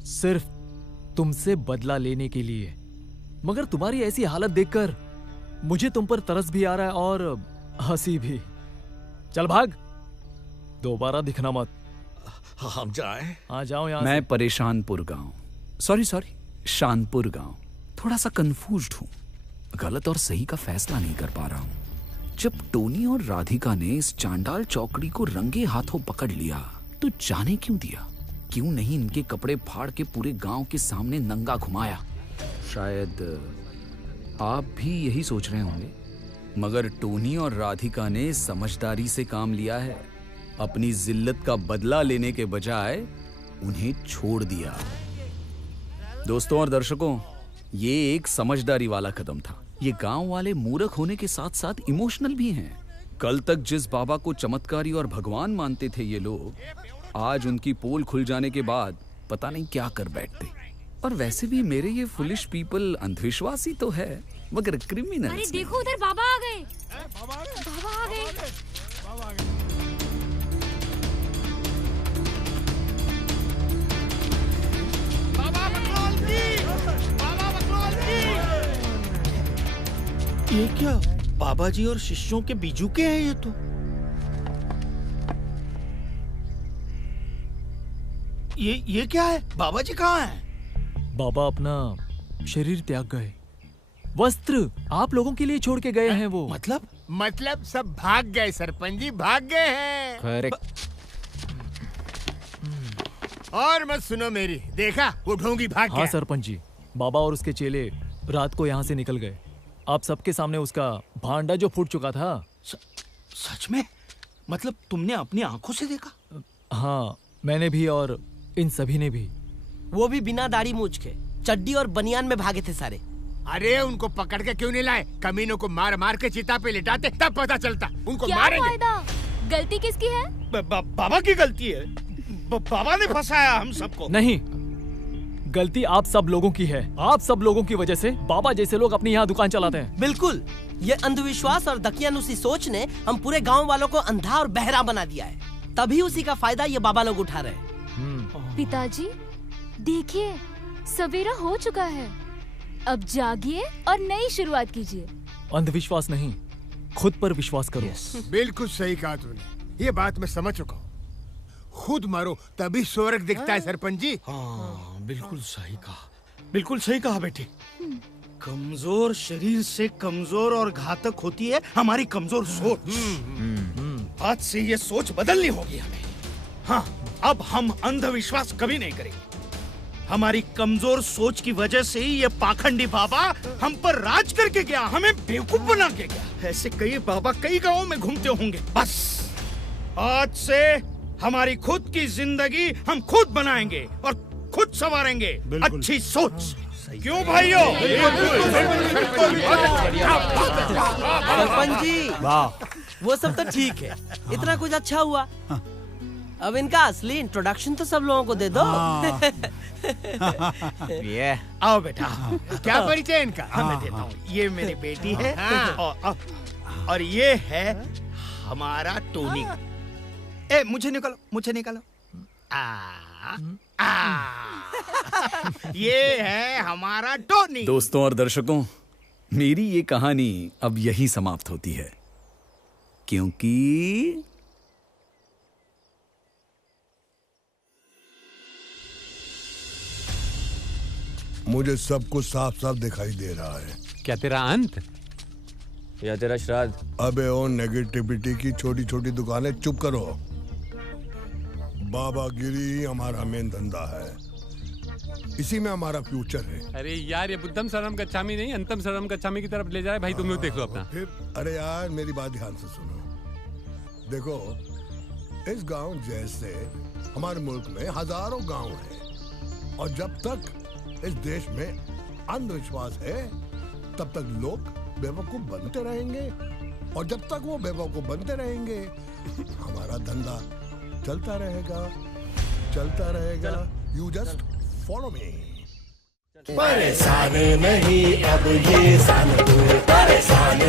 सिर्फ तुमसे बदला लेने के लिए, मगर तुम्हारी ऐसी हालत देखकर मुझे तुम पर तरस भी आ रहा है और हंसी भी। चल भाग, दोबारा दिखना मत। हम जाएं? हाँ जाओ यहाँ मैं से। परेशानपुर गांव, सॉरी शानपुर गांव, थोड़ा सा कंफ्यूज्ड हूं। गलत और सही का फैसला नहीं कर पा रहा हूं। जब टोनी और राधिका ने इस चांडाल चौकड़ी को रंगे हाथों पकड़ लिया तो जाने क्यों दिया? क्यों नहीं इनके कपड़े फाड़ के पूरे गांव के सामने नंगा घुमाया? शायद आप भी यही सोच रहे होंगे, मगर टोनी और राधिका ने समझदारी से काम लिया है। अपनी जिल्लत का बदला लेने के बजाय उन्हें छोड़ दिया। दोस्तों और दर्शकों, ये एक समझदारी वाला कदम था। ये गांव वाले मूर्ख होने के साथ साथ इमोशनल भी हैं। कल तक जिस बाबा को चमत्कारी और भगवान मानते थे ये लोग, आज उनकी पोल खुल जाने के बाद पता नहीं क्या कर बैठते। और वैसे भी मेरे ये फुलिश पीपल अंधविश्वासी तो है, मगर क्रिमिनल। अरे देखो उधर बाबा आ गए। बाबा आ गए। ये क्या बाबा जी और शिष्यों के बीजू के हैं ये तो। ये क्या है? बाबा जी कहाँ हैं? बाबा अपना शरीर त्याग गए। वस्त्र आप लोगों के लिए छोड़ के गए हैं वो। मतलब सब भाग गए सरपंच जी, भाग गए हैं। करेक्ट। और मत सुनो मेरी, देखा वो ढोंगी भाग गया। हाँ सरपंच जी, बाबा और उसके चेले रात को यहाँ से निकल गए। आप सबके सामने उसका भांडा जो फूट चुका था। सच में? मतलब तुमने अपनी आंखों से देखा? हाँ, मैंने भी और इन सभी ने भी। वो भी बिना दाढ़ी मूछ के, चड्डी और बनियान में भागे थे सारे। अरे उनको पकड़ के क्यों नहीं लाए? कमीनों को मार मार के चिता पे लिटाते, तब पता चलता। उनको क्या मारेंगे। फायदा? गलती किसकी है? बाबा की गलती है। बाबा ने फंसाया हम सबको। नहीं, गलती आप सब लोगों की है। आप सब लोगों की वजह से बाबा जैसे लोग अपनी यहाँ दुकान चलाते हैं। बिल्कुल, ये अंधविश्वास और दकियानुसी सोच ने हम पूरे गांव वालों को अंधा और बहरा बना दिया है। तभी उसी का फायदा ये बाबा लोग उठा रहे हैं। पिताजी, देखिए सवेरा हो चुका है। अब जागिए और नई शुरुआत कीजिए। अंधविश्वास नहीं, खुद पर विश्वास करो। बिल्कुल सही कहा तूने, ये बात मैं समझ चुका हूँ। खुद मरो तभी स्वर्ग दिखता है सरपंच जी। हाँ, बिल्कुल सही कहा, बिल्कुल सही कहा बेटी। कमजोर शरीर से कमजोर और घातक होती है हमारी कमजोर सोच। आज से ये सोच बदलनी होगी हमें। हाँ, अब हम अंधविश्वास कभी नहीं करेंगे। हमारी कमजोर सोच की वजह से ही ये पाखंडी बाबा हम पर राज करके गया, हमें बेवकूफ बना के गया। ऐसे कई बाबा कई गांवों में घूमते होंगे। बस आज से हमारी खुद की जिंदगी हम खुद बनाएंगे और खुद संवारेंगे। अच्छी सोच, क्यों भाइयों? सरपंच जी, वो सब तो ठीक है, इतना कुछ अच्छा हुआ। अब इनका असली इंट्रोडक्शन तो सब लोगों को दे दो। ये आओ बेटा, क्या परिचय इनका? मैं देता हूँ। ये मेरी बेटी है और ये है हमारा टोनी। ए, मुझे निकालो। ये है हमारा टोनी। दोस्तों और दर्शकों, मेरी ये कहानी अब यही समाप्त होती है, क्योंकि मुझे सब कुछ साफ साफ दिखाई दे रहा है। क्या तेरा अंत या तेरा श्राद्ध? अबे ओ नेगेटिविटी की छोटी छोटी दुकानें चुप करो। बाबागिरी हमारा मेन धंधा है, इसी में हमारा फ्यूचर है। अरे यार, ये बुद्धम शरणम गच्छामि नहीं, अंतम शरणम गच्छामि की तरफ ले जा रहा है भाई। तुम लोग देख लो अपना। फिर अरे यार, मेरी बात ध्यान से सुनो। देखो, इस गांव जैसे हमारे मुल्क में हजारों गांव हैं, और जब तक इस देश में अंधविश्वास है तब तक लोग बेवकूफ बनते रहेंगे, और जब तक वो बेवकूफ बनते रहेंगे हमारा धंधा चलता रहेगा। You just follow me. परेशान नहीं अब ये सानपुर, परेशान